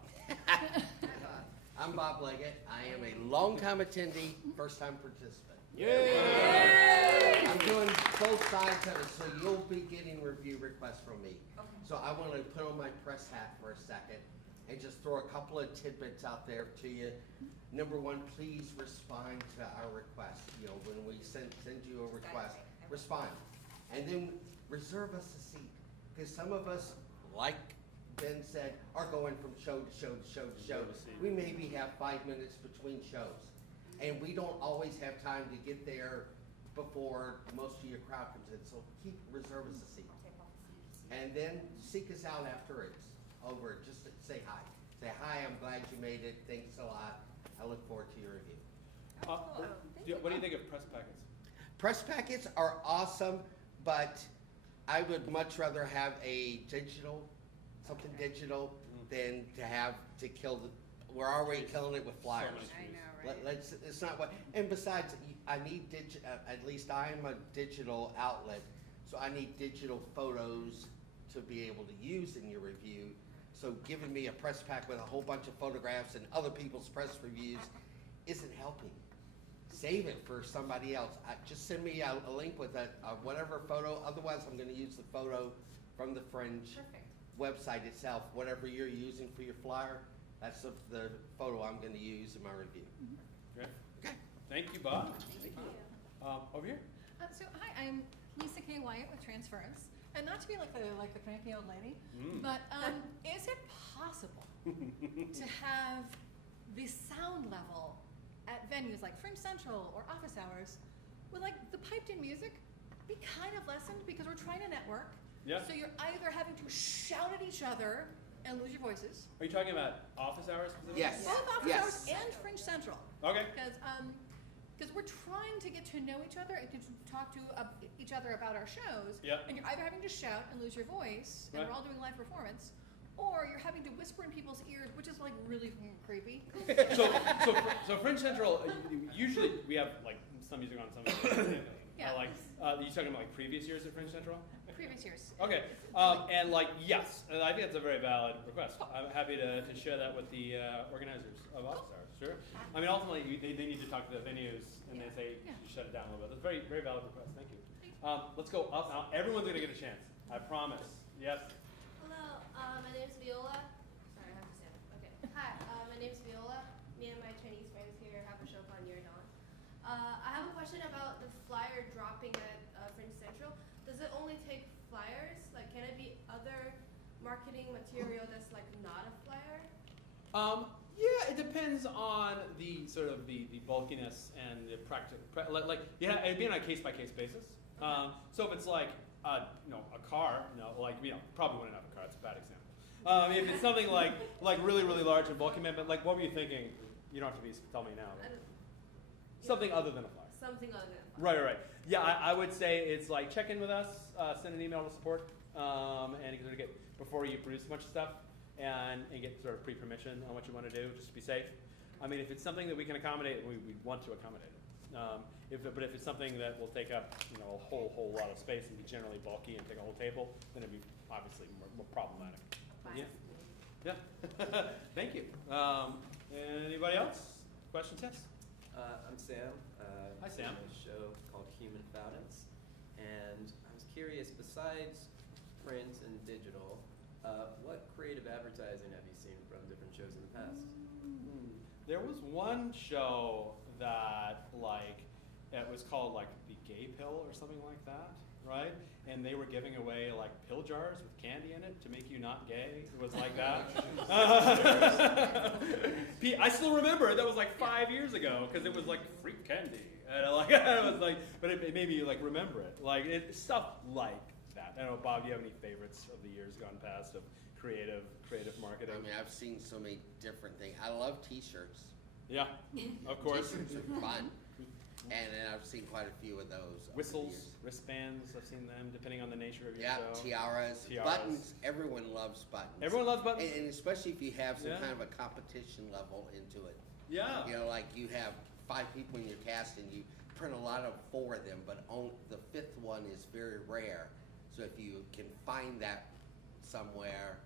I'm Bob Leggett. I am a longtime attendee, first-time participant. Yay! I'm doing both sides of it, so you'll be getting review requests from me. Okay. So I want to put on my press hat for a second and just throw a couple of tidbits out there to you. Number 1, please respond to our request. You know, when we send you a request, respond. And then reserve us a seat. Because some of us, like Ben said, are going from show to show to show to show. Reserve a seat. We maybe have 5 minutes between shows. And we don't always have time to get there before most of your crowd comes in. So reserve us a seat. I'll take off the seats. And then seek us out after it's over. Just say hi. Say hi, I'm glad you made it. Thanks a lot. I look forward to your review. What do you think of press packets? Press packets are awesome, but I would much rather have a something digital than to kill we're already killing it with flyers. So many I trees. know, right? It's not what, and besides, I need at least I am a digital outlet, so I need digital photos to be able to use in your review. So giving me a press pack with a whole bunch of photographs and other people's press reviews isn't helping. Save it for somebody else. Just send me a link with whatever photo, otherwise I'm gonna use the photo from the Fringe Perfect. website itself. Whatever you're using for your flyer, that's the photo I'm gonna use in my review. Great. Okay. Thank you, Bob. Thank you. Over here. So hi, I'm Lisa K. Wyatt with Transference, and not to be like the cranky old lady, Mm. but is it possible to have the sound level at venues like Fringe Central or Office Hours, with like the piped-in music, be kind of lessened because we're trying to network? Yeah. So you're either having to shout at each other and lose your voices, Are you talking about office hours specifically? Yes. both Office Yes. Hours and Fringe Central. Okay. Because we're trying to get to know each other and to talk to each other about our shows. Yep. And you're either having to shout and lose your voice, and Right. we're all doing live performance, or you're having to whisper in people's ears, which is like really creepy. So Fringe Central, usually we have like some music on some of it. Yeah. You talking about like previous years at Fringe Central? Previous years. Okay, and like, yes, and I think that's a very valid request. I'm happy to share that with the organizers of Office Hours, sure. I mean, ultimately, they need to talk to the venues, and they say, Yeah. you shut it down a little bit. That's a very, very valid request, thank you. Let's go up now. Everyone's gonna get a chance, I promise. Yes? Hello, my name's Viola. Sorry, I have to stand. Okay. Hi, my name's Viola. Me and my Chinese friends here have a show called flyer dropping at Fringe Central, does it only take flyers? Like, can it be other marketing material that's like not a flyer? Yeah, it depends on the sort of the bulkiness and the yeah, it'd be on a case by case basis. So if it's like a car, probably wouldn't have a car. It's a bad example. If it's something like really large and bulky, but like what were you thinking? You don't have to tell me now. But something other than a flyer. Something other than a flyer. Right. Yeah, I would say it's like check in with us, send an email to support, and you can sort of get before you produce a bunch of stuff. And get sort of pre-permission on what you want to do, just to be safe. I mean, if it's something that we can accommodate, we want to accommodate it. But if it's something that will take up a whole lot of space and be generally bulky and take a whole table, then it'd be obviously more problematic. Fine. Yeah. Thank you. Anybody else? Questions? Yes. I'm Sam. Hi, Sam. I'm on a show called Human Fountains, and I was curious. Besides print and digital, what creative advertising have you seen from different shows in the past? There was one show that it was called the Gay Pill or something like that, right? And they were giving away pill jars with candy in it to make you not gay. It was like that. I still remember it. That was 5 years ago because it was free candy, and I was but it made me remember it. Stuff like that. I don't know, Bob. Do you have any favorites of the years gone past of creative marketing? I mean, I've seen so many different things. I love T-shirts. Yeah, of course. T-shirts are fun, and I've seen quite a few of those. over the Whistles, years. wristbands. I've seen them depending on the nature of your Yeah, show. tiaras, buttons. Everyone loves buttons. Everyone loves buttons. And especially if you have some Yeah. kind of a competition level into it. Yeah. You have 5 people in your cast and you print a lot of 4 of them, but the 5th one is very rare. So if you can find that somewhere,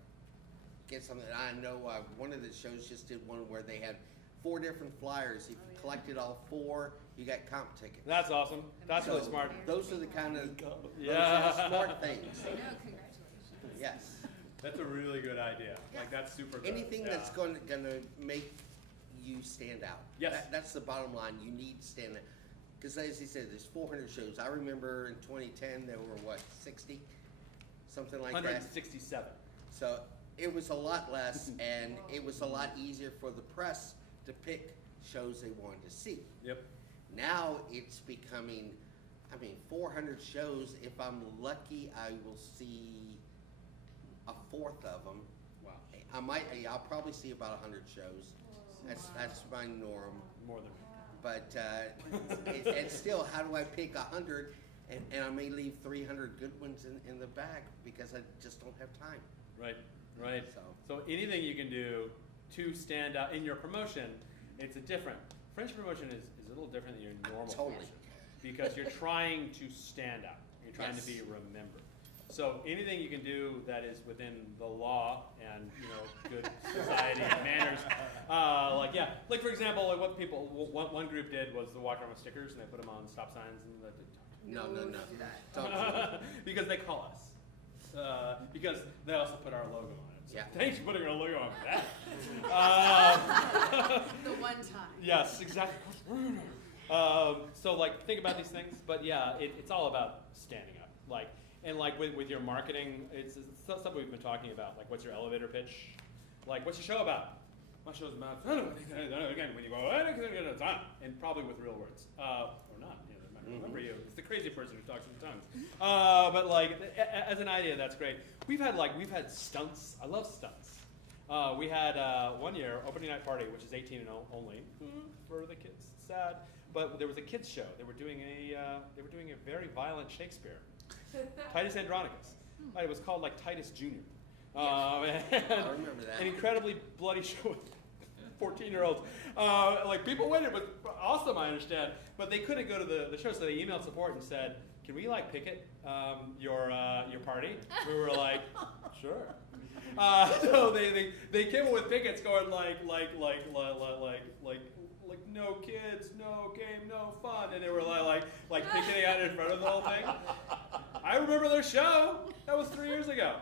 get something. I know one of the shows just did one where they had 4 different flyers. If you collected all 4, you got comp tickets. That's awesome. That's really So smart. Those are the kind of Yeah. those are the smart things. I know, congratulations. Yes. That's a really good idea. That's super good. Anything that's going to make you stand out. Yes. That's the bottom line. You need to stand out. Because as he said, there's 400 shows. I remember in 2010 there were 60? Something like that. 167. So it was a lot less, and it was a lot easier for the press to pick shows they wanted to see. Yep. Now it's becoming, 400 shows. If I'm lucky, I will see a 4th of them. Wow. I'll probably see about 100 shows. That's my norm. More than. But and still, how do I pick 100? And I may leave 300 good ones in the bag because I just don't have time. Right. So anything you can do to stand out in your promotion, it's a different. French promotion is a little different than your normal Totally. promotion because you're trying to stand out. You're trying to be remembered. So anything you can do that is within the law and good society and manners, like for example, what people one group did was the walk around with stickers and they put them on stop signs and No. Don't do that. Don't do that. because they call us. Because they also put our logo on it. So Yeah. thanks for putting our logo on that. The one time. Yes, exactly. So think about these things, but yeah, it's all about standing up. And with your marketing, it's stuff we've been talking about. What's your elevator pitch? What's your show about? My show's about again when you go and probably with real words or not. They might remember you. It's the crazy person who talks in tongues. But as an idea, that's great. We've had stunts. I love stunts. We had 1 year opening night party, which is 18 and only for the kids. Sad, but there was a kids show. They were doing a very violent Shakespeare. Titus Andronicus. Right, it was called Titus Jr. I remember that. An incredibly bloody show with 14-year-olds. People went. It was awesome, I understand, but they couldn't go to the show, so they emailed support and said, "Can we picket your party?" We were like, "Sure." So they came up with pickets going no kids, no game, no fun, and they were picketing out in front of the whole thing. I remember their show. That was 3 years ago.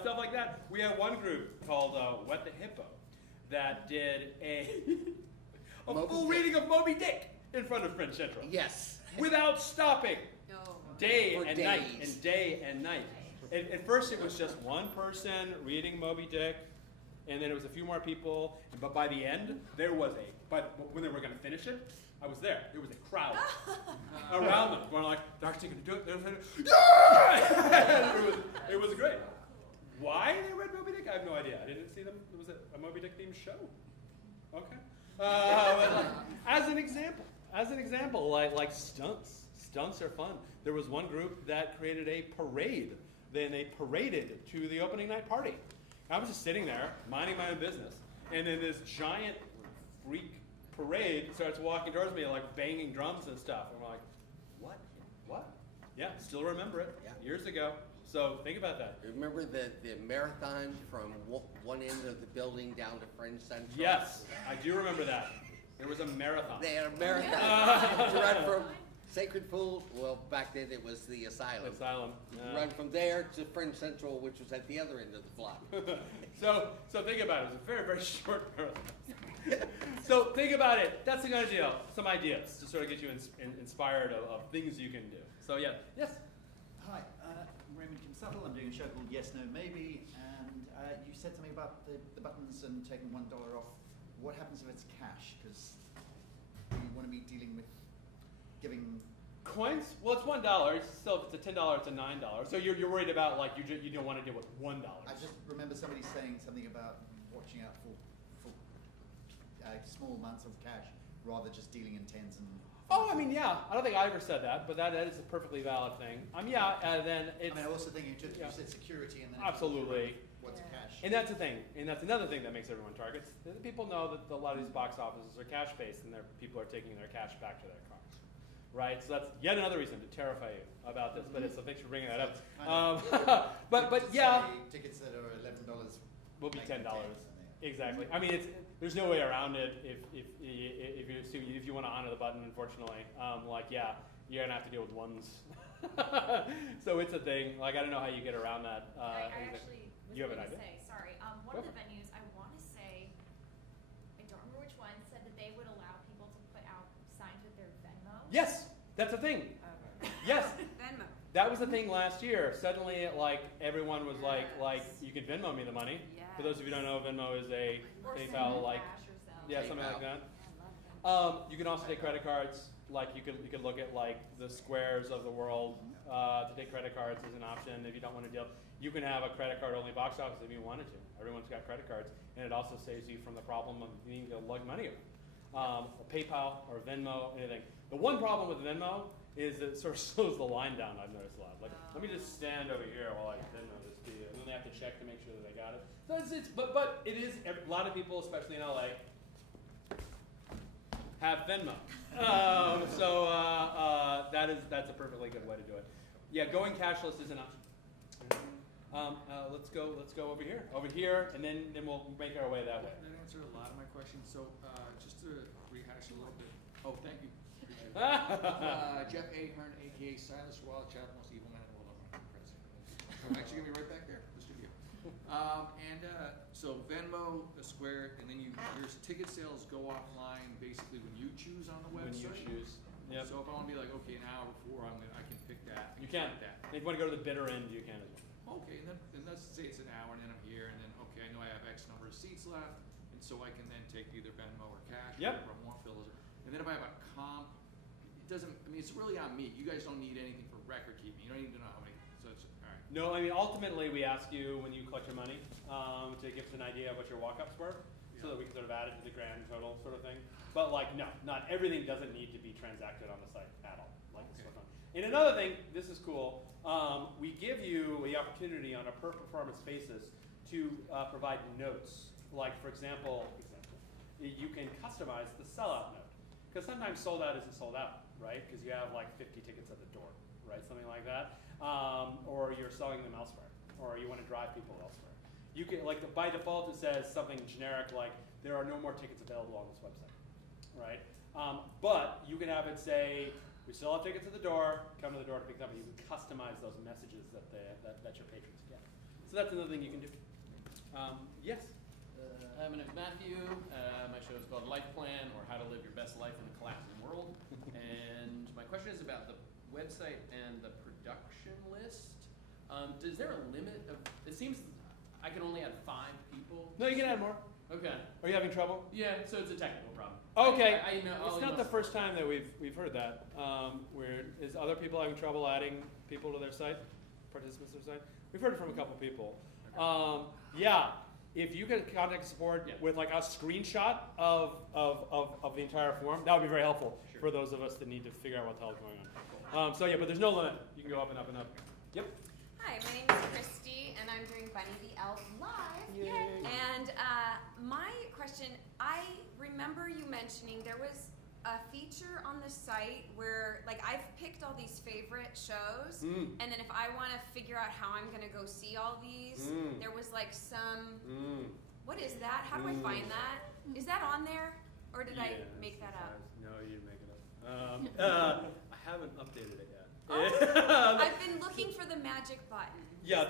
Stuff like that. We had one group called Wet the Hippo that did a full reading of Moby Dick in front of Fringe Central. Yes. without stopping. Day For and night days. and day and night. At first it was just one person reading Moby Dick, and then it was a few more people, but by the end, but when they were gonna finish it, I was there. There was a crowd around them, going like, Dr. T, can you do it? They were saying, yeah! it was great. Why they read Moby Dick? I have no idea. I didn't see them. It was a Moby Dick themed show. Okay. As an example, like stunts. Stunts are fun. There was one group that created a parade. Then they paraded to the opening night party. I was just sitting there, minding my own business, and then this giant freak parade starts walking towards me, like banging drums and stuff. And I'm like, what? What? Yeah, still remember it. Yeah. Years ago. So think about that. Remember the marathon from one end of the building down to Fringe Central? Yes, I do remember that. There was a marathon. They had a marathon to run from Sacred Pool, well, back then it was the Asylum. Asylum. Yeah. Run from there to Fringe Central, which was at the other end of the block. So think about it. It was a very, very short marathon. So think about it. That's the kind of deal. Some ideas to sort of get you inspired of things you can do. So yeah. Yes. Hi, I'm Raymond Kimsuttle. I'm doing a show called Yes, No, Maybe, and you said something about the buttons and taking $1 off. What happens if it's cash? Because you want to be dealing with giving coins. Well, it's $1. It's still, if it's a $10, it's a $9. So you're worried about like you don't want to deal with $1. I just remember somebody saying something about watching out for small amounts of cash rather just dealing in tens and. Oh, I mean, yeah. I don't think I ever said that, but that is a perfectly valid thing. Yeah, and then it's. I mean, I also think you said security and then. Absolutely. What's cash? And that's the thing, and that's another thing that makes everyone targets. People know that a lot of these box offices are cash-based, and people are taking their cash back to their cars, right? So that's yet another reason to terrify you about this. But so thanks for bringing that up. But yeah, tickets that are $11 will be $10. Exactly. I mean, there's no way around it if you want to honor the button. Unfortunately, you're gonna have to deal with ones. So it's a thing. Like I don't know how you get around that. I actually you have an going to idea? say, sorry, one of the venues, I want to say, I don't remember which one, said that they would allow people to put out signs with their Venmo. Yes, that's a thing. Yes. Venmo. That was the thing last year. Suddenly, like everyone was like you could Venmo me the money. Yes. For those of you who don't know, Venmo is a Or PayPal like cash or Zelle. something like that. Yeah, I love them. You can also take credit cards. Like you could look at like the Squares of the world to take credit cards as an option if you don't want to deal. You can have a credit card only box office if you wanted to. Everyone's got credit cards, and it also saves you from the problem of needing to lug money or PayPal or Venmo, anything. The one problem with Venmo is that it sort of slows the line down. I've noticed a lot. Like, let me just stand over here while I Venmo this to you, and then they have to check to make sure that they got it. So but it is a lot of people, especially in LA, have Venmo. That's a perfectly good way to do it. Yeah, going cashless is an option. Let's go over here. Over here, and then we'll make our way that way. That answered a lot of my questions. So just to rehash a little bit. Oh, thank you. Appreciate it. Jeff Ahern, aka Silas Wildchild, most evil man in the world. I'm actually gonna be right back there, the studio. So Venmo, the Square, and then your ticket sales go offline basically when you choose on the website. When you choose. Yep. So if I want to be like, okay, an hour before I can pick that. You can. That. If you want to go to the bitter end, you can as well. Okay, and let's say it's an hour, and then I'm here, and then okay, I know I have X number of seats left, and so I can then take either Venmo or cash, Yep. whatever I want, Phil. And then if I have a comp, it doesn't. I mean, it's really on me. You guys don't need anything for record keeping. You don't need to know how many. So it's all right. No, I mean ultimately we ask you when you collect your money to give us an idea of what your walk-ups were, so that we can sort of add it to the grand total sort of thing. But like, no, not everything doesn't need to be transacted on the site at all. Like this sort of thing. And another thing, this is cool. We give you the opportunity on a per performance basis to provide notes. Like for example, you can customize the sellout note, because sometimes sold out isn't sold out, right? Because you have like 50 tickets at the door, right? Something like that, or you're selling them elsewhere, or you want to drive people elsewhere. You can by default it says something generic like there are no more tickets available on this website, right? But you can have it say we still have tickets at the door. Come to the door to pick them up. You can customize those messages that your patrons get. So that's another thing you can do. Yes. My name is Matthew. My show is called Life Plan, or How to Live Your Best Life in a Collapsing World. And my question is about the website and the production list. Is there a limit of? It seems I can only add 5 people. No, you can add more. Okay. Are you having trouble? Yeah, so it's a technical problem. Okay. I know. It's not the first time that we've heard that. Where is other people having trouble adding people to their site, participants to their site? We've heard it from a couple people. Yeah, if you could contact support with like a screenshot of the entire form, that would be very helpful for those of us that need to figure out what the hell is going on. So yeah, but there's no limit. You can go up and up and up. Yep. Hi, my name is Christy, and I'm doing Bunny the Elf live. Yay. And my question, I remember you mentioning there was a feature on the site where, like, I've picked all these favorite shows, and then if I want to figure out how I'm going to go see all these, there was like some, what is that? How do I find that? Is that on there? Or did I make that up? No, you didn't make it up. I haven't updated it yet. I've been looking for the magic button. Yeah,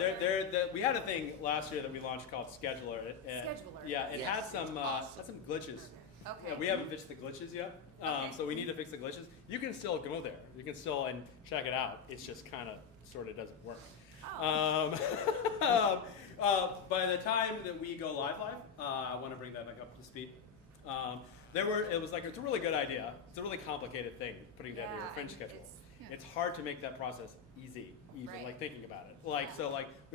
we had a thing last year that we launched called Scheduler. Scheduler. Yeah, it Yes. had some glitches. Okay. Yeah, we haven't fixed the glitches yet, so we need to fix the glitches. You can still go there. You can still and check it out. It's just kind of sort of doesn't work. Oh. By the time that we go live, I want to bring that back up to speed. It's a really good idea. It's a really complicated thing putting together a Fringe schedule. It's hard to make that process easy, even Right. like thinking about it. We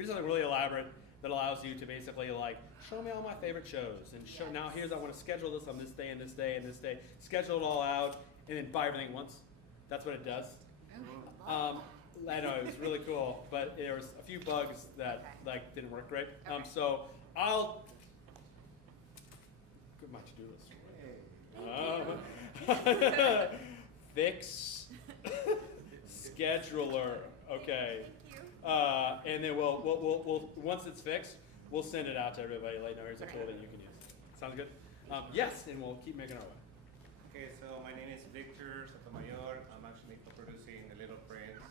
did something really elaborate that allows you to basically like show me all my favorite shows and show now I want to schedule this on this day and this day and this day, schedule it all out, and then buy everything once. That's what it does. I know it was really cool, but there was a few bugs that didn't work great. So I'll good my to-do list. Fix scheduler. Okay. Thank you. And then we'll once it's fixed, we'll send it out to everybody. Like, no, here's a tool that you can use. Sounds good? Yes, and we'll keep making our way. Okay, so my name is Victor Sotomayor. I'm actually co-producing The Little Prince,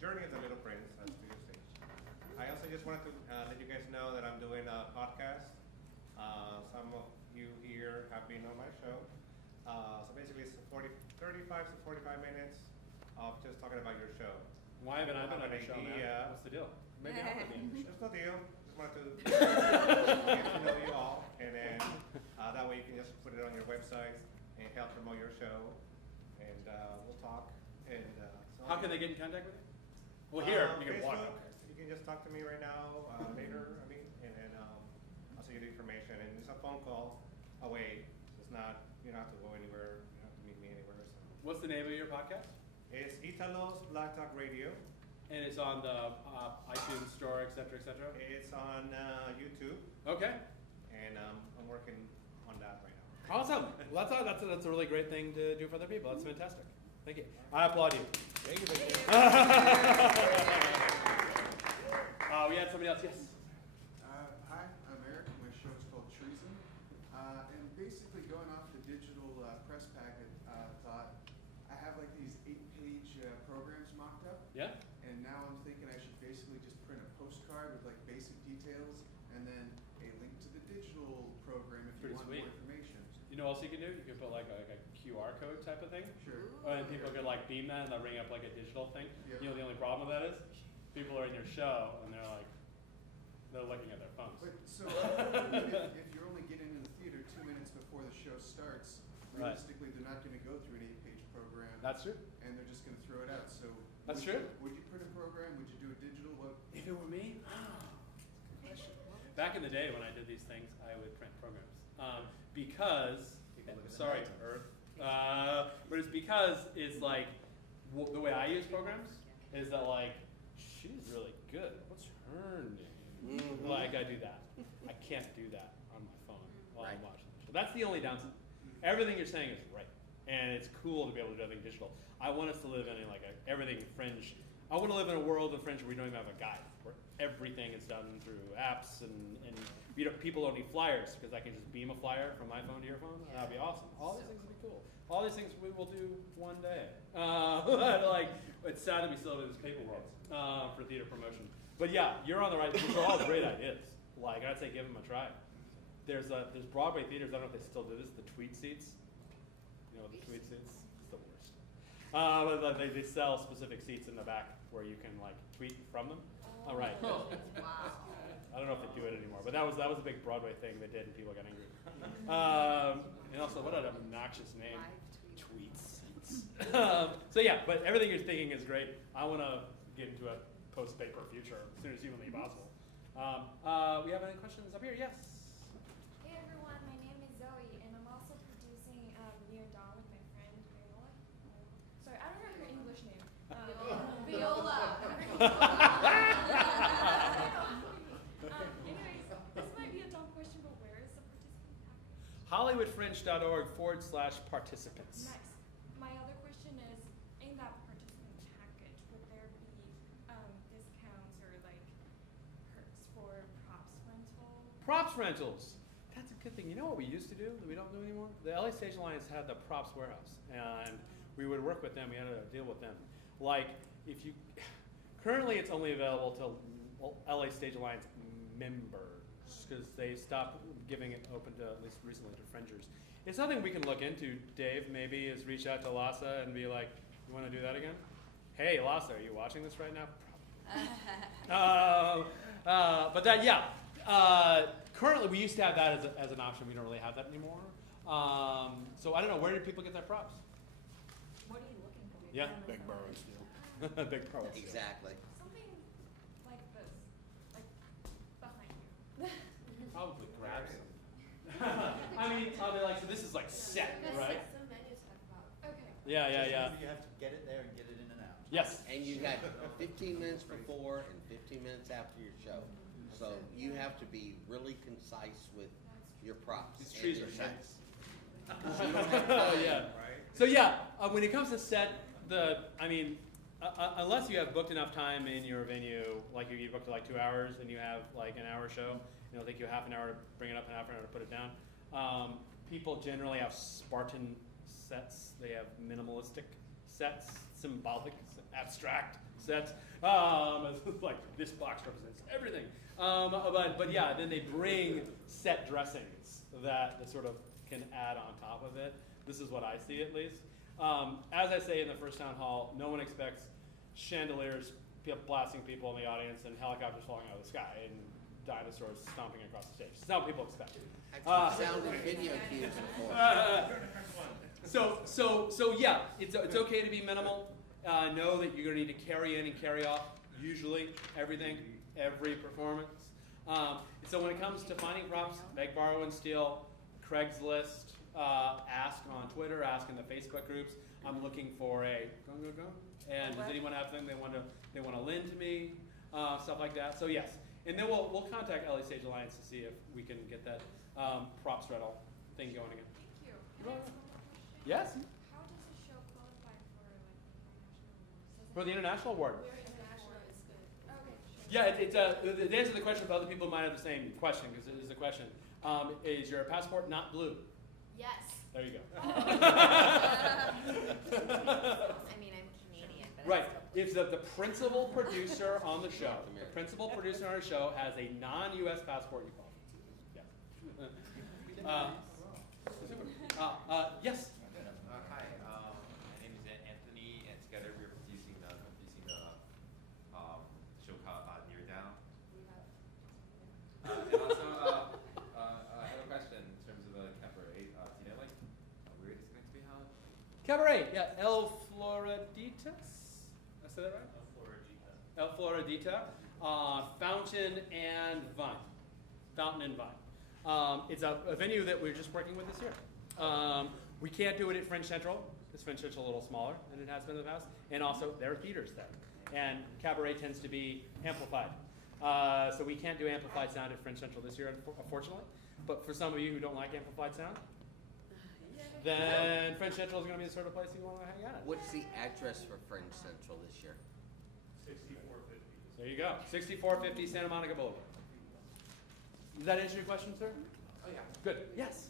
Journey of the Little Prince at Studio Stage. I also just wanted to let you guys know that I'm doing a podcast. Some of you here have been on my show. So basically it's 35 to 45 minutes of just talking about your show. Why haven't I been on your show, man? idea. What's the deal? Maybe I want to be on your show. There's no deal. Just wanted to get to know you all, and then that way you can just put it on your website and help promote your show, and we'll talk. And How can they get in contact with you? Well, here you can walk Facebook, up. you can just talk to me right now, later. I mean, and then I'll send you the information. And it's a phone call away. It's not you don't have to go anywhere. You don't have to meet me anywhere. So. What's the name of your podcast? It's Italo's Black Talk Radio. And it's on the iTunes store, et cetera, et cetera? It's on YouTube, Okay. and I'm working on that right now. Awesome. Well, that's a really great thing to do for other people. That's fantastic. Thank you. I applaud you. Thank you. We had somebody else. Yes. Hi, I'm Eric. My show is called Treason. And basically going off the digital press packet thought, I have like these 8-page programs mocked up. Yeah. And now I'm thinking I should basically just print a postcard with like basic details and then a link to the digital program if you Pretty want sweet. more information. You know what else you can do? You can put like a QR code type of thing. Sure. And people can like beam that and they'll bring up like a digital thing. Yeah. You know the only problem with that is people are in your show and they're looking at their phones. But so if you're only getting in the theater 2 minutes before the show starts, Right. realistically they're not going to go through an 8-page program. That's true. And they're just going to throw it out. So That's would true. Would you print a program? Would you do a digital? What? If it were me, back in the day when I did these things, I would print programs because sorry, Earth, but it's because it's like the way I use programs is that like she's really good. What's her name? Like I do that. I can't do that on my phone while I'm watching the show. That's the only downside. Everything you're saying is right, and it's cool to be able to do everything digital. I want us to live in everything Fringe. I want to live in a world of Fringe where we don't even have a guide, where everything is done through apps and people don't need flyers because I can just beam a flyer from my phone to your phone. That'd be awesome. All these things would be cool. All these things we will do one day. It's sad that we still have this paper world for theater promotion. But yeah, you're on the right. These are all great ideas. Like I'd say, give them a try. There's Broadway theaters. I don't know if they still do this. The tweet seats. You know the tweet seats. It's the worst. But they sell specific seats in the back where you can like tweet from them. All right. Wow. I don't know if they do it anymore, but that was a big Broadway thing they did, and people got angry. And also, what an obnoxious name. Tweets. So yeah, but everything you're thinking is great. I want to get into a post-paper future as soon as humanly possible. We have any questions up here? Yes. Hey everyone, my name is Zoe, and I'm also producing Near Dawn with my friend Viola. Sorry, I don't know her English name. Viola. Anyways, this might be a dumb question, but where is the participant package? HollywoodFringe.org/participants. Nice. My other question is, in that participant package, would there be discounts or like perks for props rental? Props rentals. That's a good thing. You know what we used to do that we don't do anymore? The LA Stage Alliance had the props warehouse, and we would work with them. We had to deal with them. Like, if you currently, it's only available to LA Stage Alliance members because they stopped giving it open to, at least recently, to Fringers. It's something we can look into. Dave maybe is reach out to Lhasa and be like, "You want to do that again?" Hey, Lhasa, are you watching this right now? But that, yeah. Currently, we used to have that as an option. We don't really have that anymore. So I don't know. Where do people get their props? What are you looking for? Yeah, big Burrow Steel. Big Burrow Steel. Exactly. Something like this, like behind you. Probably grab some. I mean, I'll be like, so this is like set, right? Some menus have about. Okay. Yeah. You have to get it there and get it in and out. Yes. And you got 15 minutes before and 15 minutes after your show. So you have to be really concise with your props. These and trees your are sets. nice. So you don't have time, Yeah. Right? So yeah, when it comes to set, unless you have booked enough time in your venue, like you booked like 2 hours and you have like an hour show, it'll take you half an hour to bring it up and half an hour to put it down. People generally have Spartan sets. They have minimalistic sets, symbolic, abstract sets. It's like this box represents everything. But yeah, then they bring set dressings that sort of can add on top of it. This is what I see at least. As I say in the first town hall, no one expects chandeliers blasting people in the audience and helicopters falling out of the sky and dinosaurs stomping across the stage. It's not what people expect. Actually, sound and video cues before. So yeah, it's okay to be minimal. Know that you're going to need to carry in and carry off usually everything, every performance. So when it comes to finding props, beg, borrow, and steal, Craigslist, ask on Twitter, ask in the Facebook groups. I'm looking for a go. And does anyone have something they want to lend to me? Stuff like that. So yes, and then we'll contact LA Stage Alliance to see if we can get that props rental thing going again. Thank you. You're Can I ask welcome. one more question? Yes. How does a show qualify for like international awards? For the international award. We're international is good. Okay, sure. Yeah, the answer to the question, but other people might have the same question because it is a question. Is your passport not blue? Yes. There you go. Oh. I mean, I'm Canadian, but Right. If the principal producer on the show, the principal producer on our show has a non-U.S. passport, you qualify. Yeah. Yes. Hi, my name is Anthony, and together we're producing the show called Near Down. And also, I have a question in terms of the cabaret. Do you know where it's going to be held? Cabaret. Yeah. El Floraditas. I said that right? El Floridita. Fountain and Vine. Fountain and Vine. It's a venue that we're just working with this year. We can't do it at Fringe Central. Because Fringe Central a little smaller than it has been in the past. And also, there are theaters there. And cabaret tends to be amplified. So we can't do amplified sound at Fringe Central this year, unfortunately. But for some of you who don't like amplified sound, then Fringe Central is going to be the sort of place you want to hang out at. What's the address for Fringe Central this year? 6450. There you go. 6450 Santa Monica Boulevard. Does that answer your question, sir? Oh yeah. Good. Yes.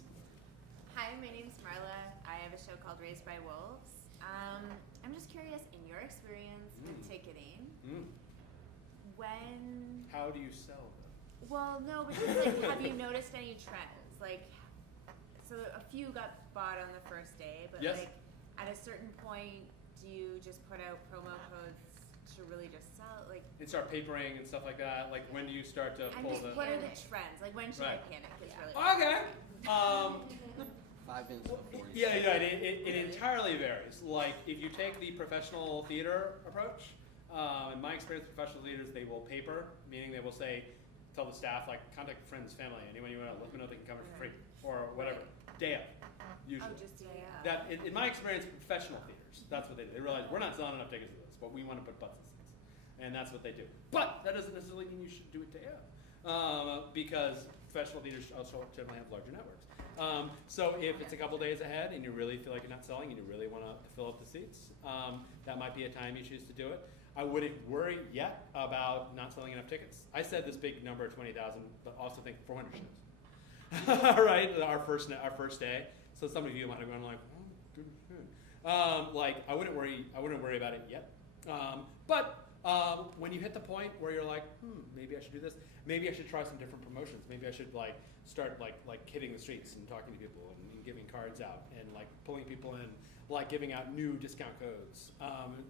Hi, my name's Marla. I have a show called Raised by Wolves. I'm just curious, in your experience with ticketing, when... How do you sell them? Well, no, but just like, have you noticed any trends? Like, so a few got bought on the first day, but Yes. like, at a certain point, do you just put out promo codes to really just sell? Like, And start papering and stuff like that. Like, when do you start to I'm pull just, the? what are the trends? Like, when should I Right. panic? It's really Okay. 5 minutes before you Yeah, start. it entirely varies. Like, if you take the professional theater approach, in my experience with professional theaters, they will paper, meaning they will say, tell the staff, like, contact friends, family, anyone you want to let me know they can come in for free, or whatever. Day of, usually. Oh, just day of. That, in my experience, professional theaters, that's what they do. They realize, we're not selling enough tickets for this, but we want to put butts in seats. And that's what they do. But that doesn't necessarily mean you should do it day of, because professional theaters also generally have larger networks. So if it's a couple days ahead and you really feel like you're not selling and you really want to fill up the seats, that might be a time you choose to do it. I wouldn't worry yet about not selling enough tickets. I said this big number of 20,000, but also think 400 shows. Right, our first day. So some of you might have gone like, oh, good. Like I wouldn't worry about it yet. But when you hit the point where you're like, maybe I should do this. Maybe I should try some different promotions. Maybe I should like start like hitting the streets and talking to people and giving cards out and like pulling people in, like giving out new discount codes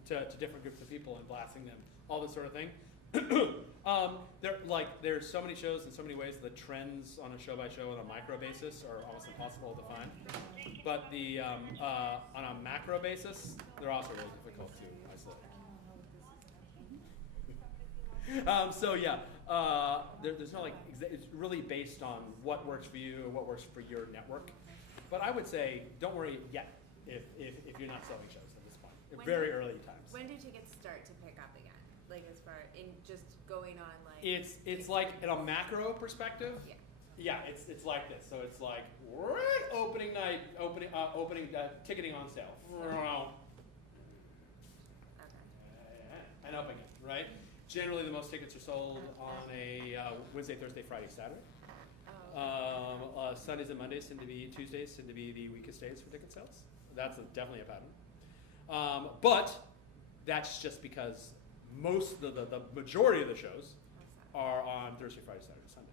to different groups of people and blasting them, all this sort of thing. There's so many shows in so many ways. The trends on a show by show on a micro basis are almost impossible to find. But the on a macro basis, they're also really difficult to isolate. So yeah, there's no like, it's really based on what works for you and what works for your network. But I would say, don't worry yet if you're not selling shows at this point. Very early times. When do tickets start to pick up again? Like as far in just going on like. It's like in a macro perspective. Yeah. Yeah, it's like this. So it's like opening night, ticketing on sale. And up again, right? Generally, the most tickets are sold on a Wednesday, Thursday, Friday, Saturday. Sundays and Mondays Tuesdays tend to be the weakest days for ticket sales. That's definitely a pattern. But that's just because the majority of the shows are on Thursday, Friday, Saturday, Sunday.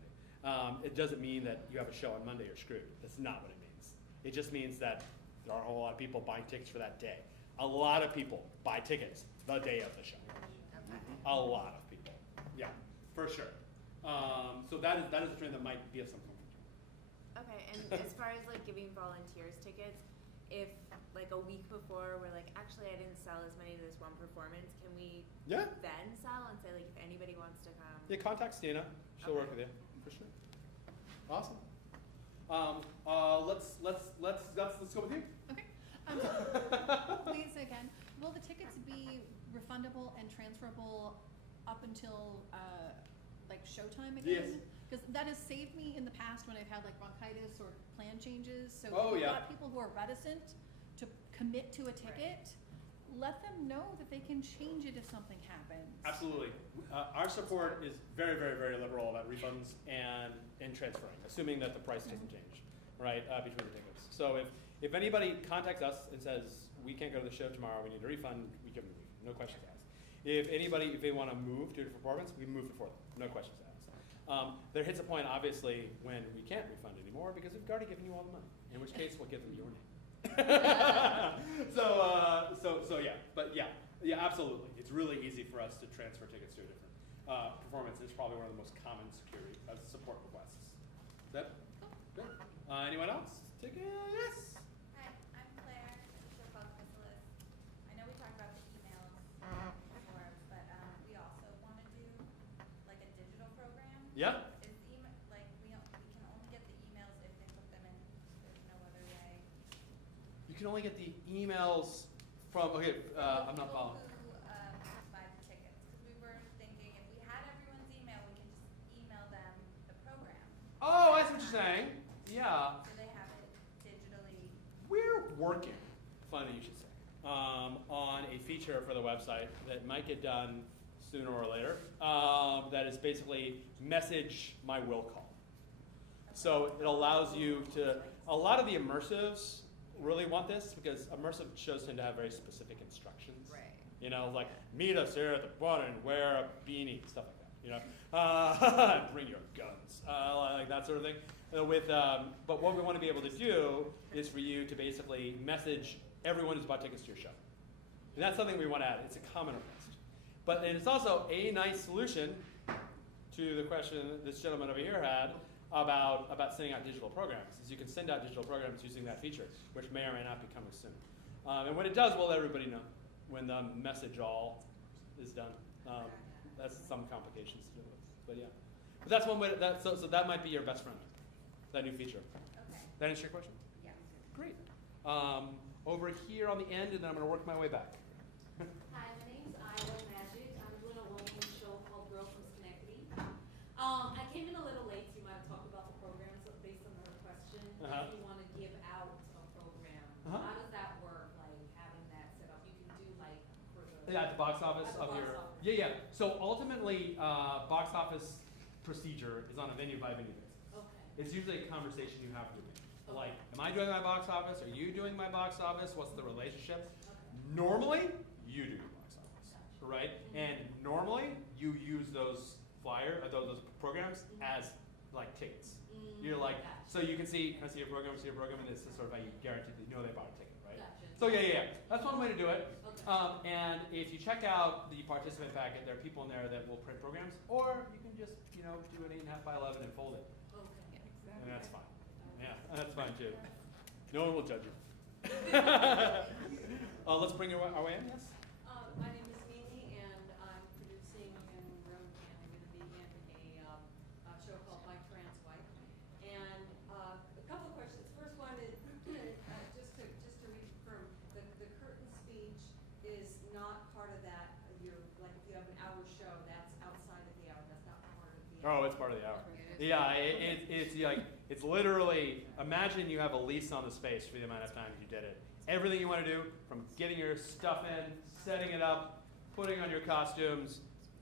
It doesn't mean that you have a show on Monday, you're screwed. That's not what it means. It just means that there aren't a whole lot of people buying tickets for that day. A lot of people buy tickets the day of the show. A lot of people. Yeah, for sure. So that is a trend that might be of some comfort. Okay, and as far as like giving volunteers tickets, if like a week before we're like, actually I didn't sell as many to this one performance, can we then sell and say like if anybody wants to come? Yeah, contact Stina. She'll work with you for sure. Awesome. Let's go with you. Okay. Please again, will the tickets be refundable and transferable up until like showtime again? Yes. Because that has saved me in the past when I've had like bronchitis or plan changes. So Oh, if you've yeah. got people who are reticent to commit to a ticket, let them know that they can change it if something happens. Absolutely. Our support is very, very, very liberal about refunds and transferring, assuming that the price doesn't change, right, between the tickets. So if anybody contacts us and says, we can't go to the show tomorrow, we need a refund, we give them a refund, no questions asked. If they want to move to a different performance, we move it for them, no questions asked. There hits a point, obviously, when we can't refund anymore because we've already given you all the money, in which case we'll give them your name. So yeah, but yeah, absolutely. It's really easy for us to transfer tickets to a different performance. It's probably one of the most common security support requests. Is that good? Anyone else? Yes. Hi, I'm Claire. It's a show called Chrysalis. I know we talked about the emails before, but we also want to do like a digital program. Yeah. Is like we can only get the emails if they put them in. There's no other way. You can only get the emails from. Okay, I'm not following. Who buy the tickets? Because we were thinking if we had everyone's email, we can just email them the program. Oh, I see what you're saying. Yeah. So they have it digitally. We're working, funny you should say, on a feature for the website that might get done sooner or later. That is basically message my will call. So it allows you to. A lot of the immersives really want this because immersive shows tend to have very specific instructions. Right. You know, like meet us here at the button, wear a beanie, stuff like that. You know, bring your guns, like that sort of thing. But what we want to be able to do is for you to basically message everyone who's bought tickets to your show. And that's something we want to add. It's a common request. But and it's also a nice solution to the question this gentleman over here had about sending out digital programs. Is you can send out digital programs using that feature, which may or may not be coming soon. And when it does, we'll let everybody know when the message all is done. That's some complications to deal with, but yeah. But that's one way. So that might be your best friend, that new feature. Okay. That answer your question? Yeah. Great. Over here on the end, and then I'm going to work my way back. Hi, my name's Iowa Magic. I'm doing a one-woman show called Girl from Schenectady. I came in a little late, so you might have talked about the program, so based on her question, if you want to give out a program, how does that work, like having that set up? You can do like for the... Yeah, at the box office at the of box your... office. Yeah. So ultimately, box office procedure is on a venue-by-venue basis. Okay. It's usually a conversation you have with me. Okay. Like, am I doing my box office? Are you doing my box office? What's the relationship? Okay. Normally, you do your box office, right? And normally, you use those those programs as like tickets. You're like, so you can see a program, and this is sort of how you guarantee that you know they bought a ticket, right? Gotcha. So yeah. That's one way to do it. Okay. And if you check out the participant packet, there are people in there that will print programs, or you can just do an 8.5 by 11 and fold it, Okay. and that's fine. Yeah, that's fine too. No one will judge you. Let's bring our way in. Yes. My name is Mimi, and I'm producing in Rhode and I'm going to be in a show called My Trans Wife. And a couple of questions. First one is just to reconfirm, the curtain speech is not part of that. Like if you have an hour show, that's outside of the hour. That's not part of the hour. Oh, it's part of the hour. Yeah, it's like it's literally. Imagine you have a lease on the space for the amount of time you did it. Everything you want to do, from getting your stuff in, setting it up, putting on your costumes,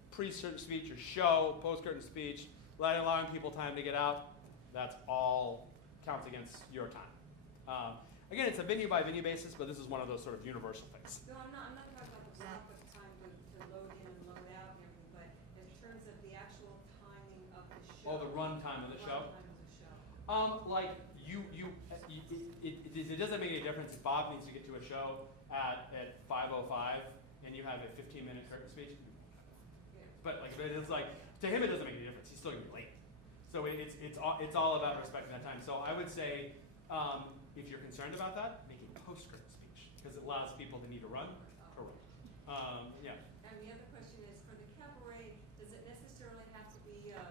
pre-curtain speech, your show, post-curtain speech, allowing people time to get out. That's all counts against your time. Again, it's a venue-by-venue basis, but this is one of those sort of universal things. No, I'm not talking about the block of time to load in and load out and everything, but in terms of the actual timing of the show. Oh, the run time of the show? Run time of the show. Like it doesn't make any difference if Bob needs to get to a show at 5:05 and you have a 15-minute curtain speech. But it's like to him it doesn't make any difference. He's still gonna be late. So it's all about respecting that time. So I would say if you're concerned about that, make a post-curtain speech because it allows people that need to run to run. Yeah. And the other question is for the cabaret, does it necessarily have to be a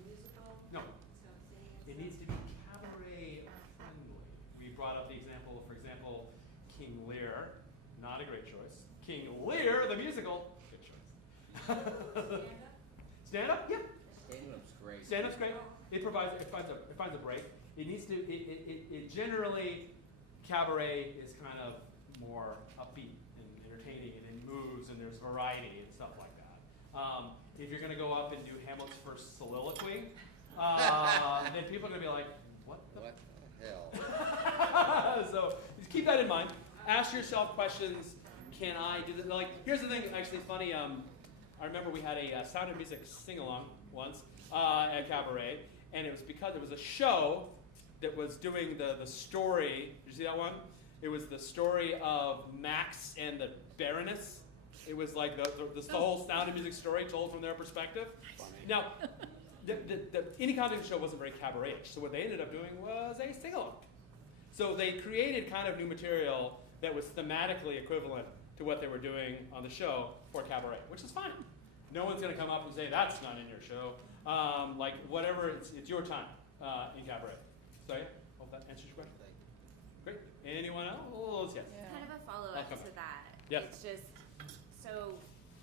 musical? No. So singing and It stuff? needs to be cabaret friendly. We brought up the example, for example, King Lear, not a great choice. King Lear, the musical, good choice. Stand up? Yeah. Stand-up's great. Stand-up's great. It finds a break. It needs to. It generally, cabaret is kind of more upbeat and entertaining, and it moves, and there's variety and stuff like that. If you're going to go up and do Hamlet's first soliloquy, then people are going to be like, what the hell? So just keep that in mind. Ask yourself questions. Can I do this? Like, here's the thing. Actually, it's funny. I remember we had a Sound of Music sing-along once at Cabaret, and it was because it was a show that was doing the story. Did you see that one? It was the story of Max and the Baroness. It was like the whole Sound of Music story told from their perspective. Funny. Now, the indie comedy show wasn't very cabaret-ish, so what they ended up doing was a sing-along. So they created kind of new material that was thematically equivalent to what they were doing on the show for cabaret, which is fine. No one's going to come up and say, that's not in your show. Like, whatever, it's your time in cabaret. So, yeah, hope that answers your question. Great. Anyone else? Yes. Kind of a follow-up to that. Yes. It's just, so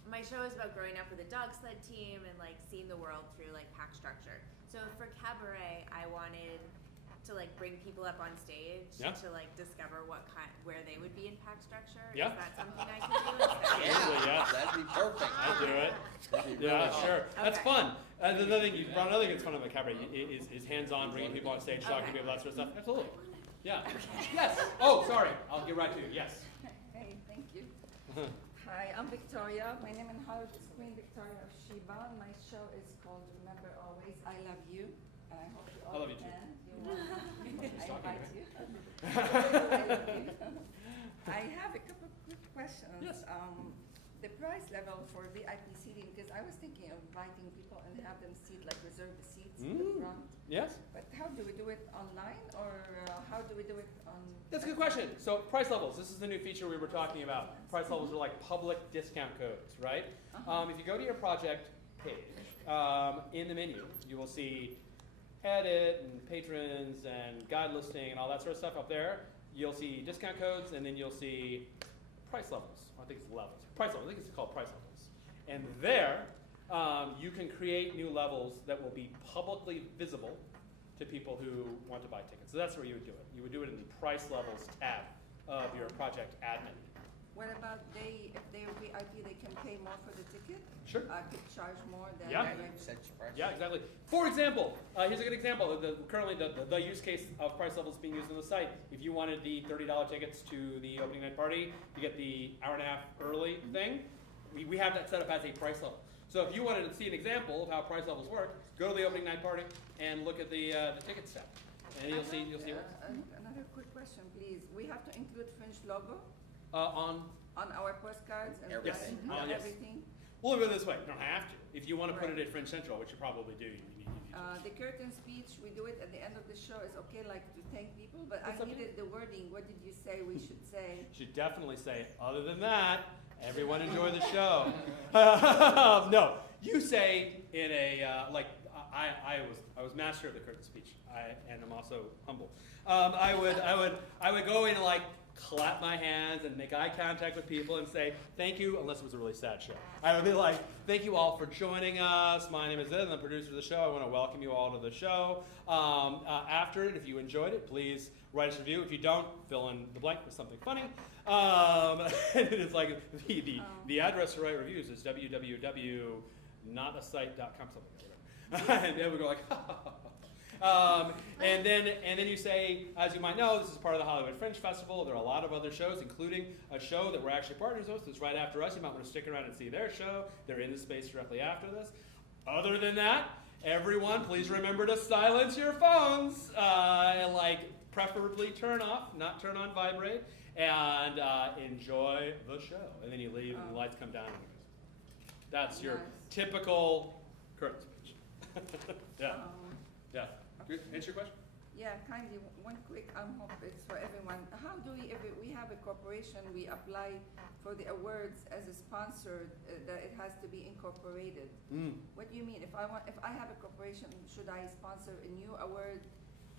my show is about growing up with a dog sled team and like seeing the world through like pack structure. So for cabaret, I wanted to like bring people up on stage to like discover where they would be in pack structure. Yeah. Is that something I can do instead? Yeah. That'd be perfect. I'd do it. Really Sure. That's Okay. fun. Another thing you brought another thing that's fun about cabaret is hands-on, bringing people on stage, talking to people, that sort of stuff. Absolutely. Yeah. Yes. Oh, sorry. I'll get right to you. Yes. Hey, thank you. Hi, I'm Victoria. My name in Hollywood is Queen Victoria of Sheba. My show is called Remember Always, I Love You. And I hope you all I love you too. can. You want Just I talking invite to you. I love you. I have a couple of quick questions. the price level for VIP seating, because I was thinking of inviting people and have them reserve the seats in the front. Yes? But how do we do it online, or how do we do it on? That's a good question. So price levels, this is the new feature we were talking about. Price levels are like public discount codes, right? If you go to your project page, in the menu, you will see edit and patrons and guide listing and all that sort of stuff up there. You'll see discount codes, and then you'll see price levels. I think it's levels. Price levels. I think it's called price levels. And there, you can create new levels that will be publicly visible to people who want to buy tickets. So that's where you would do it. You would do it in the price levels tab of your project admin. What about if they're VIP, they can pay more for the ticket? Sure. Could charge more than. Yeah. Yeah, exactly. For example, here's a good example. Currently, the use case of price levels being used on the site. If you wanted the $30 tickets to the opening night party, you get the hour-and-a-half early thing. We have that set up as a price level. So if you wanted to see an example of how price levels work, go to the opening night party and look at the ticket step, and you'll see it. Another quick question, please. We have to include Fringe logo On our postcards and yes. everything. We'll do it this way. You don't have to. If you want to put it at Fringe Central, which you probably do, you need to. The curtain speech, we do it at the end of the show. Is okay, to thank people. But It's I okay. needed the wording. What did you say we should say? You should definitely say, other than that, everyone enjoy the show. No, you say in a I was master of the curtain speech, and I'm also humble. I would go in and clap my hands and make eye contact with people and say thank you, unless it was a really sad show. I would be like, thank you all for joining us. My name is Ed, I'm the producer of the show. I want to welcome you all to the show. After it, if you enjoyed it, please write us a review. If you don't, fill in the blank with something funny. And it's like the address to write reviews is www.notasite.com, something like that. And then we go and then you say, as you might know, this is part of the Hollywood Fringe Festival. There are a lot of other shows, including a show that we're actually partners with that's right after us. You might want to stick around and see their show. They're in the space directly after this. Other than that, everyone, please remember to silence your phones and preferably turn off, not turn on vibrate, and enjoy the show. And then you leave and the lights come down. That's your typical curtain speech. Yeah. Yeah. Good. Answer your question? Yeah, kindly, one quick, hope it's for everyone. How do we have a corporation, we apply for the awards as a sponsor, that it has to be incorporated? What do you mean? If I have a corporation, should I sponsor a new award?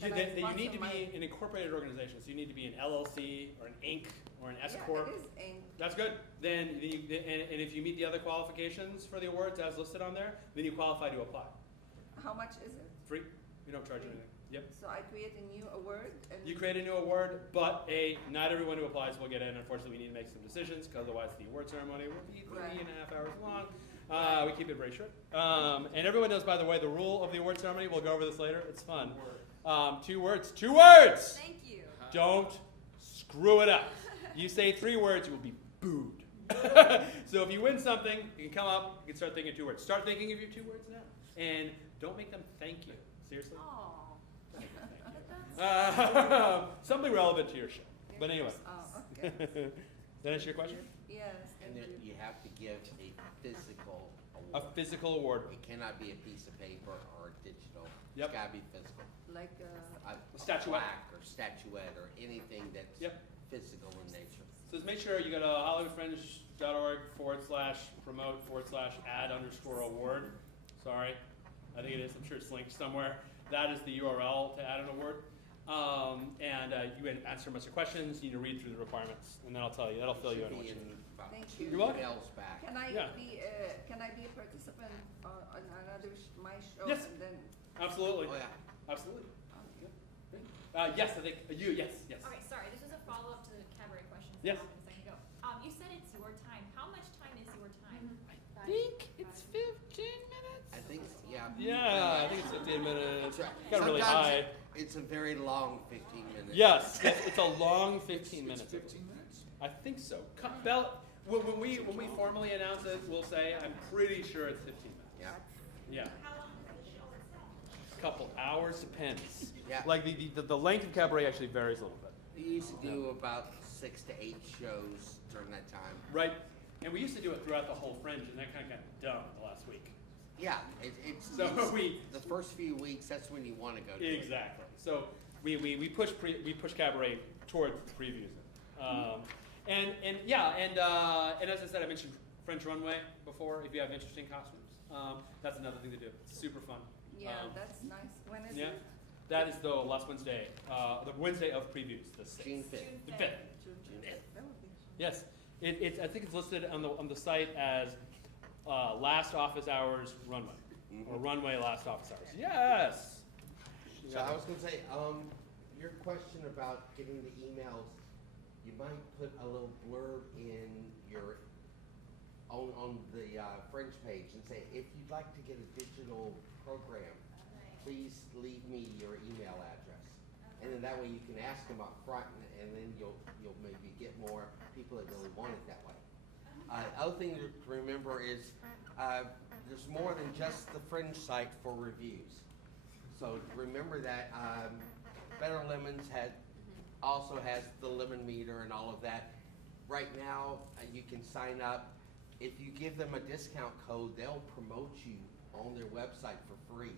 You need to be an incorporated organization, so you need to be an LLC or an Inc. or an S Corp. Yeah, it is Inc. That's good. Then, and if you meet the other qualifications for the awards as listed on there, then you qualify to apply. How much is it? Free. We don't charge anything. Yep. So I create a new award? You create a new award, but not everyone who applies will get in. Unfortunately, we need to make some decisions, because otherwise the award ceremony will be 3.5 hours long. We keep it very short. And everyone knows, by the way, the rule of the award ceremony. We'll go over this later. It's fun. 2 words. 2 words! Thank you. Don't screw it up. You say 3 words, you will be booed. So if you win something, you can come up, you can start thinking 2 words. Start thinking of your 2 words now. And don't make them thank you. Seriously? Something relevant to your show. But anyway. Okay. Does that answer your question? Yes. And then you have to give a physical award. A physical award. It cannot be a piece of paper or digital. Yep. It's got to be physical. Like a statuette. plaque or statuette or anything that's physical in nature. So just make sure you go to hollywoodfringe.org/promote/add_award. Sorry. I think it is. I'm sure it's linked somewhere. That is the URL to add an award. And you can answer a bunch of questions. You need to read through the requirements, and then I'll tell you. That'll fill you in. Thank you. You're welcome. Back. Can I be a participant on another my show? Yes. And then Absolutely. Oh, yeah. Absolutely. Yes, I think you. Yes. Okay, sorry, this was a follow-up to the cabaret question Yes. a second ago. You said it's your time. How much time is your time? I think it's 15 minutes. I think, yeah. Yeah, I think it's 15 minutes. That's right. Got really Sometimes high. it's a very long 15 minutes. Yes, it's a long 15 minutes. 15 minutes? I think so. When we formally announce it, we'll say, I'm pretty sure it's 15 minutes. Yeah. Yeah. A couple hours depends. Yeah. Like the length of cabaret actually varies a little bit. We used to do about 6 to 8 shows during that time. Right. And we used to do it throughout the whole Fringe, and that kind of got dumb the last week. Yeah, it's So the first few weeks. That's when you want to go to it. Exactly. So we push cabaret toward previews. And as I said, I mentioned French Runway before. If you have interesting costumes, that's another thing to do. It's super fun. Yeah, that's nice. When is Yeah, it? that is the last Wednesday, the Wednesday of previews, the 6th. June 5th. The 5th. June 5th. That would be. Yes, I think it's listed on the site as last office hours runway, or runway last office hours. Yes. So I was going to say, your question about getting the emails, you might put a little blurb in your on the Fringe page and say, if you'd like to get a digital program, please leave me your email address, and then that way you can ask them up front, and then you'll maybe get more people that really want it that way. Other thing to remember is there's more than just the Fringe site for reviews. So remember that Better Lemons also has the lemon meter and all of that. Right now, you can sign up. If you give them a discount code, they'll promote you on their website for free.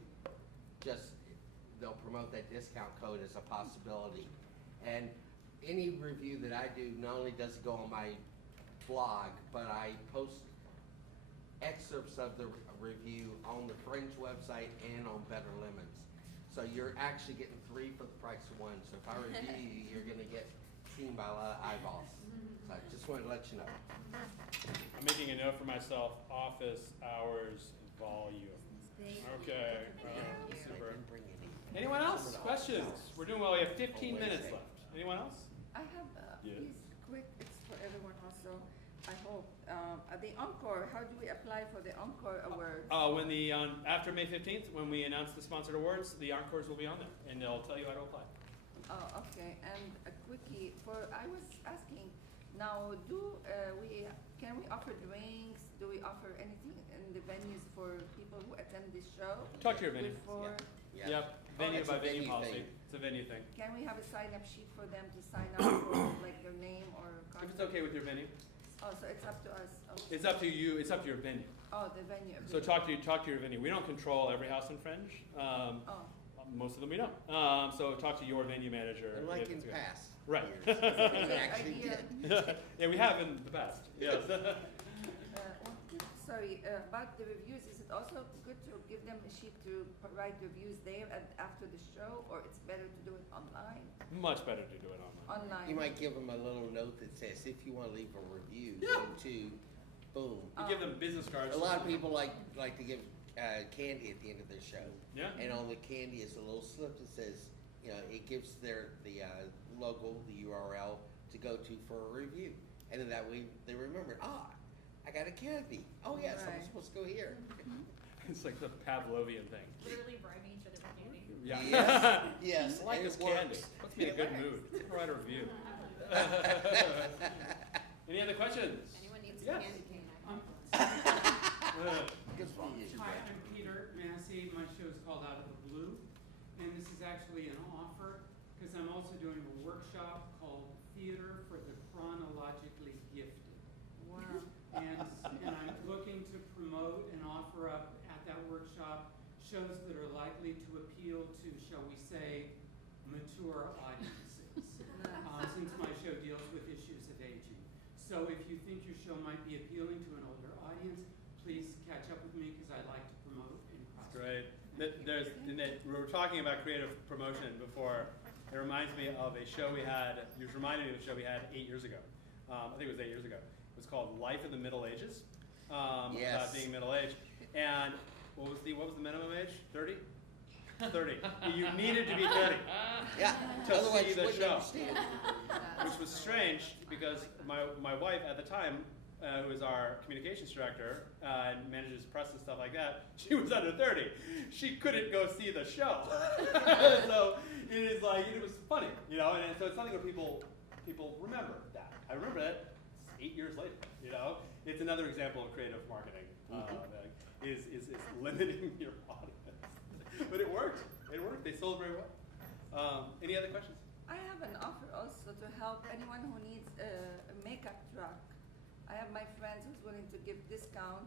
They'll promote that discount code as a possibility. And any review that I do not only does it go on my blog, but I post excerpts of the review on the Fringe website and on Better Lemons. So you're actually getting 3 for the price of 1. So if I review you, you're gonna get seen by a lot of eyeballs. So I just wanted to let you know. I'm making a note for myself, office hours volume. Okay, super. Anyone else? Questions? We're doing well, we have 15 minutes left. Anyone else? I have Yes. these quick, it's for everyone also, I hope. The Encore, how do we apply for the Encore Awards? After May 15th, when we announce the sponsored awards, the encores will be on there, and they'll tell you how to apply. Oh, okay, and a quickie, I was asking, now can we offer drinks? Do we offer anything in the venues for people who attend this show? Talk to your venue. Before? Yeah. Yep, venue it's by a venue venue policy. thing. It's a venue thing. Can we have a sign-up sheet for them to sign up for, like, their name or If contact? it's okay with your venue. Oh, so it's up to us, okay. It's up to you, it's up to your venue. Oh, the venue. So talk to your venue. We don't control every house in Fringe. Oh, Most of them we don't. So talk to your venue manager. And like if in it's good. past Right. years, we actually idea. did. Yeah, we have in the past, yes. Sorry, about the reviews, is it also good to give them a sheet to write reviews there after the show, or it's better to do it online? Much better to do it online. Online. You might give them a little note that says, if you want to leave a review, go to, boom. You give them business cards. A lot of people like to give candy at the end of their show. Yeah. And on the candy is a little slip that says, it gives the logo, the URL to go to for a review. And then that way they remember, I got a candy. Oh yes, I'm Right. supposed to go here. It's like the Pavlovian thing. Literally bribing each other with candy. Yeah. Yes, I like and this it candy. works. Puts me in a good mood. I'll write a review. Any other questions? Anyone needs Yes. a candy cane? Good for you. Hi, I'm Peter Massey. My show is called Out of the Blue, and this is actually an offer because I'm also doing a workshop called Theater for the Chronologically Gifted. Wow. And I'm looking to promote and offer up at that workshop shows that are likely to appeal to, shall we say, mature audiences. Since my show deals with issues of aging. So if you think your show might be appealing to an older audience, please catch up with me because I like to promote and cross. Great. We were talking about creative promotion before. It reminds me of a show we had. You reminded me of a show we had 8 years ago. I think it was 8 years ago. It was called Life in the Middle Ages. Yes. About being middle aged. And what was the minimum age? 30. 30. You needed to be 30 Yeah. to Otherwise see you the wouldn't show. understand. Which was strange because my wife at the time, who was our communications director and manages press and stuff like that, she was under 30. She couldn't go see the show. So it was funny, and so it's something where people remember that. I remember that 8 years later, It's another example of creative marketing that is limiting your audience. But it worked. It worked. They sold very well. Any other questions? I have an offer also to help anyone who needs a makeup truck. I have my friends who's willing to give discount,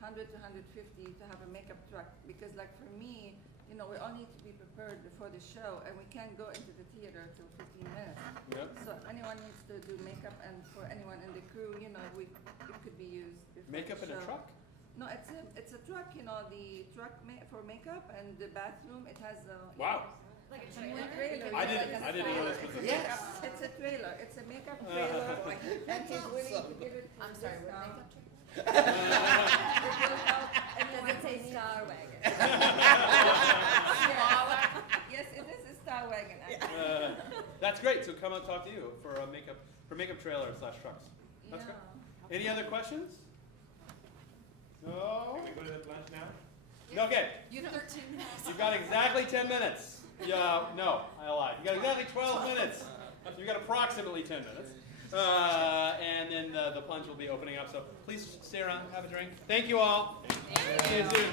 100 to 150 to have a makeup truck, because like for me, you know, we all need to be prepared before the show, and we can't go into the theater till 15 minutes. Yep. So if anyone needs to do makeup, and for anyone in the crew, you know, it could be used before Makeup the in a show. truck? No, it's a truck, you know, the truck for makeup, and the bathroom, it has a. Wow. Like a trailer? I yeah, didn't like a know trailer. this was a Yes. It's a trailer, it's a makeup trailer, and he's willing to give it for I'm sorry, what discount. makeup It will help. And does it say Star Wagon? Yes, it is a Star Wagon, actually. That's great. So come and talk to you for a makeup trailer / trucks. That's Yeah. great. Any other questions? No. Can we go to the lunch now? Okay. You have 13 minutes. You've got exactly 10 minutes. Yeah. No, I lied. You got exactly 12 minutes. You got approximately 10 minutes. And then the plunge will be opening up. So please stay around, have a drink. Thank you all. See you soon.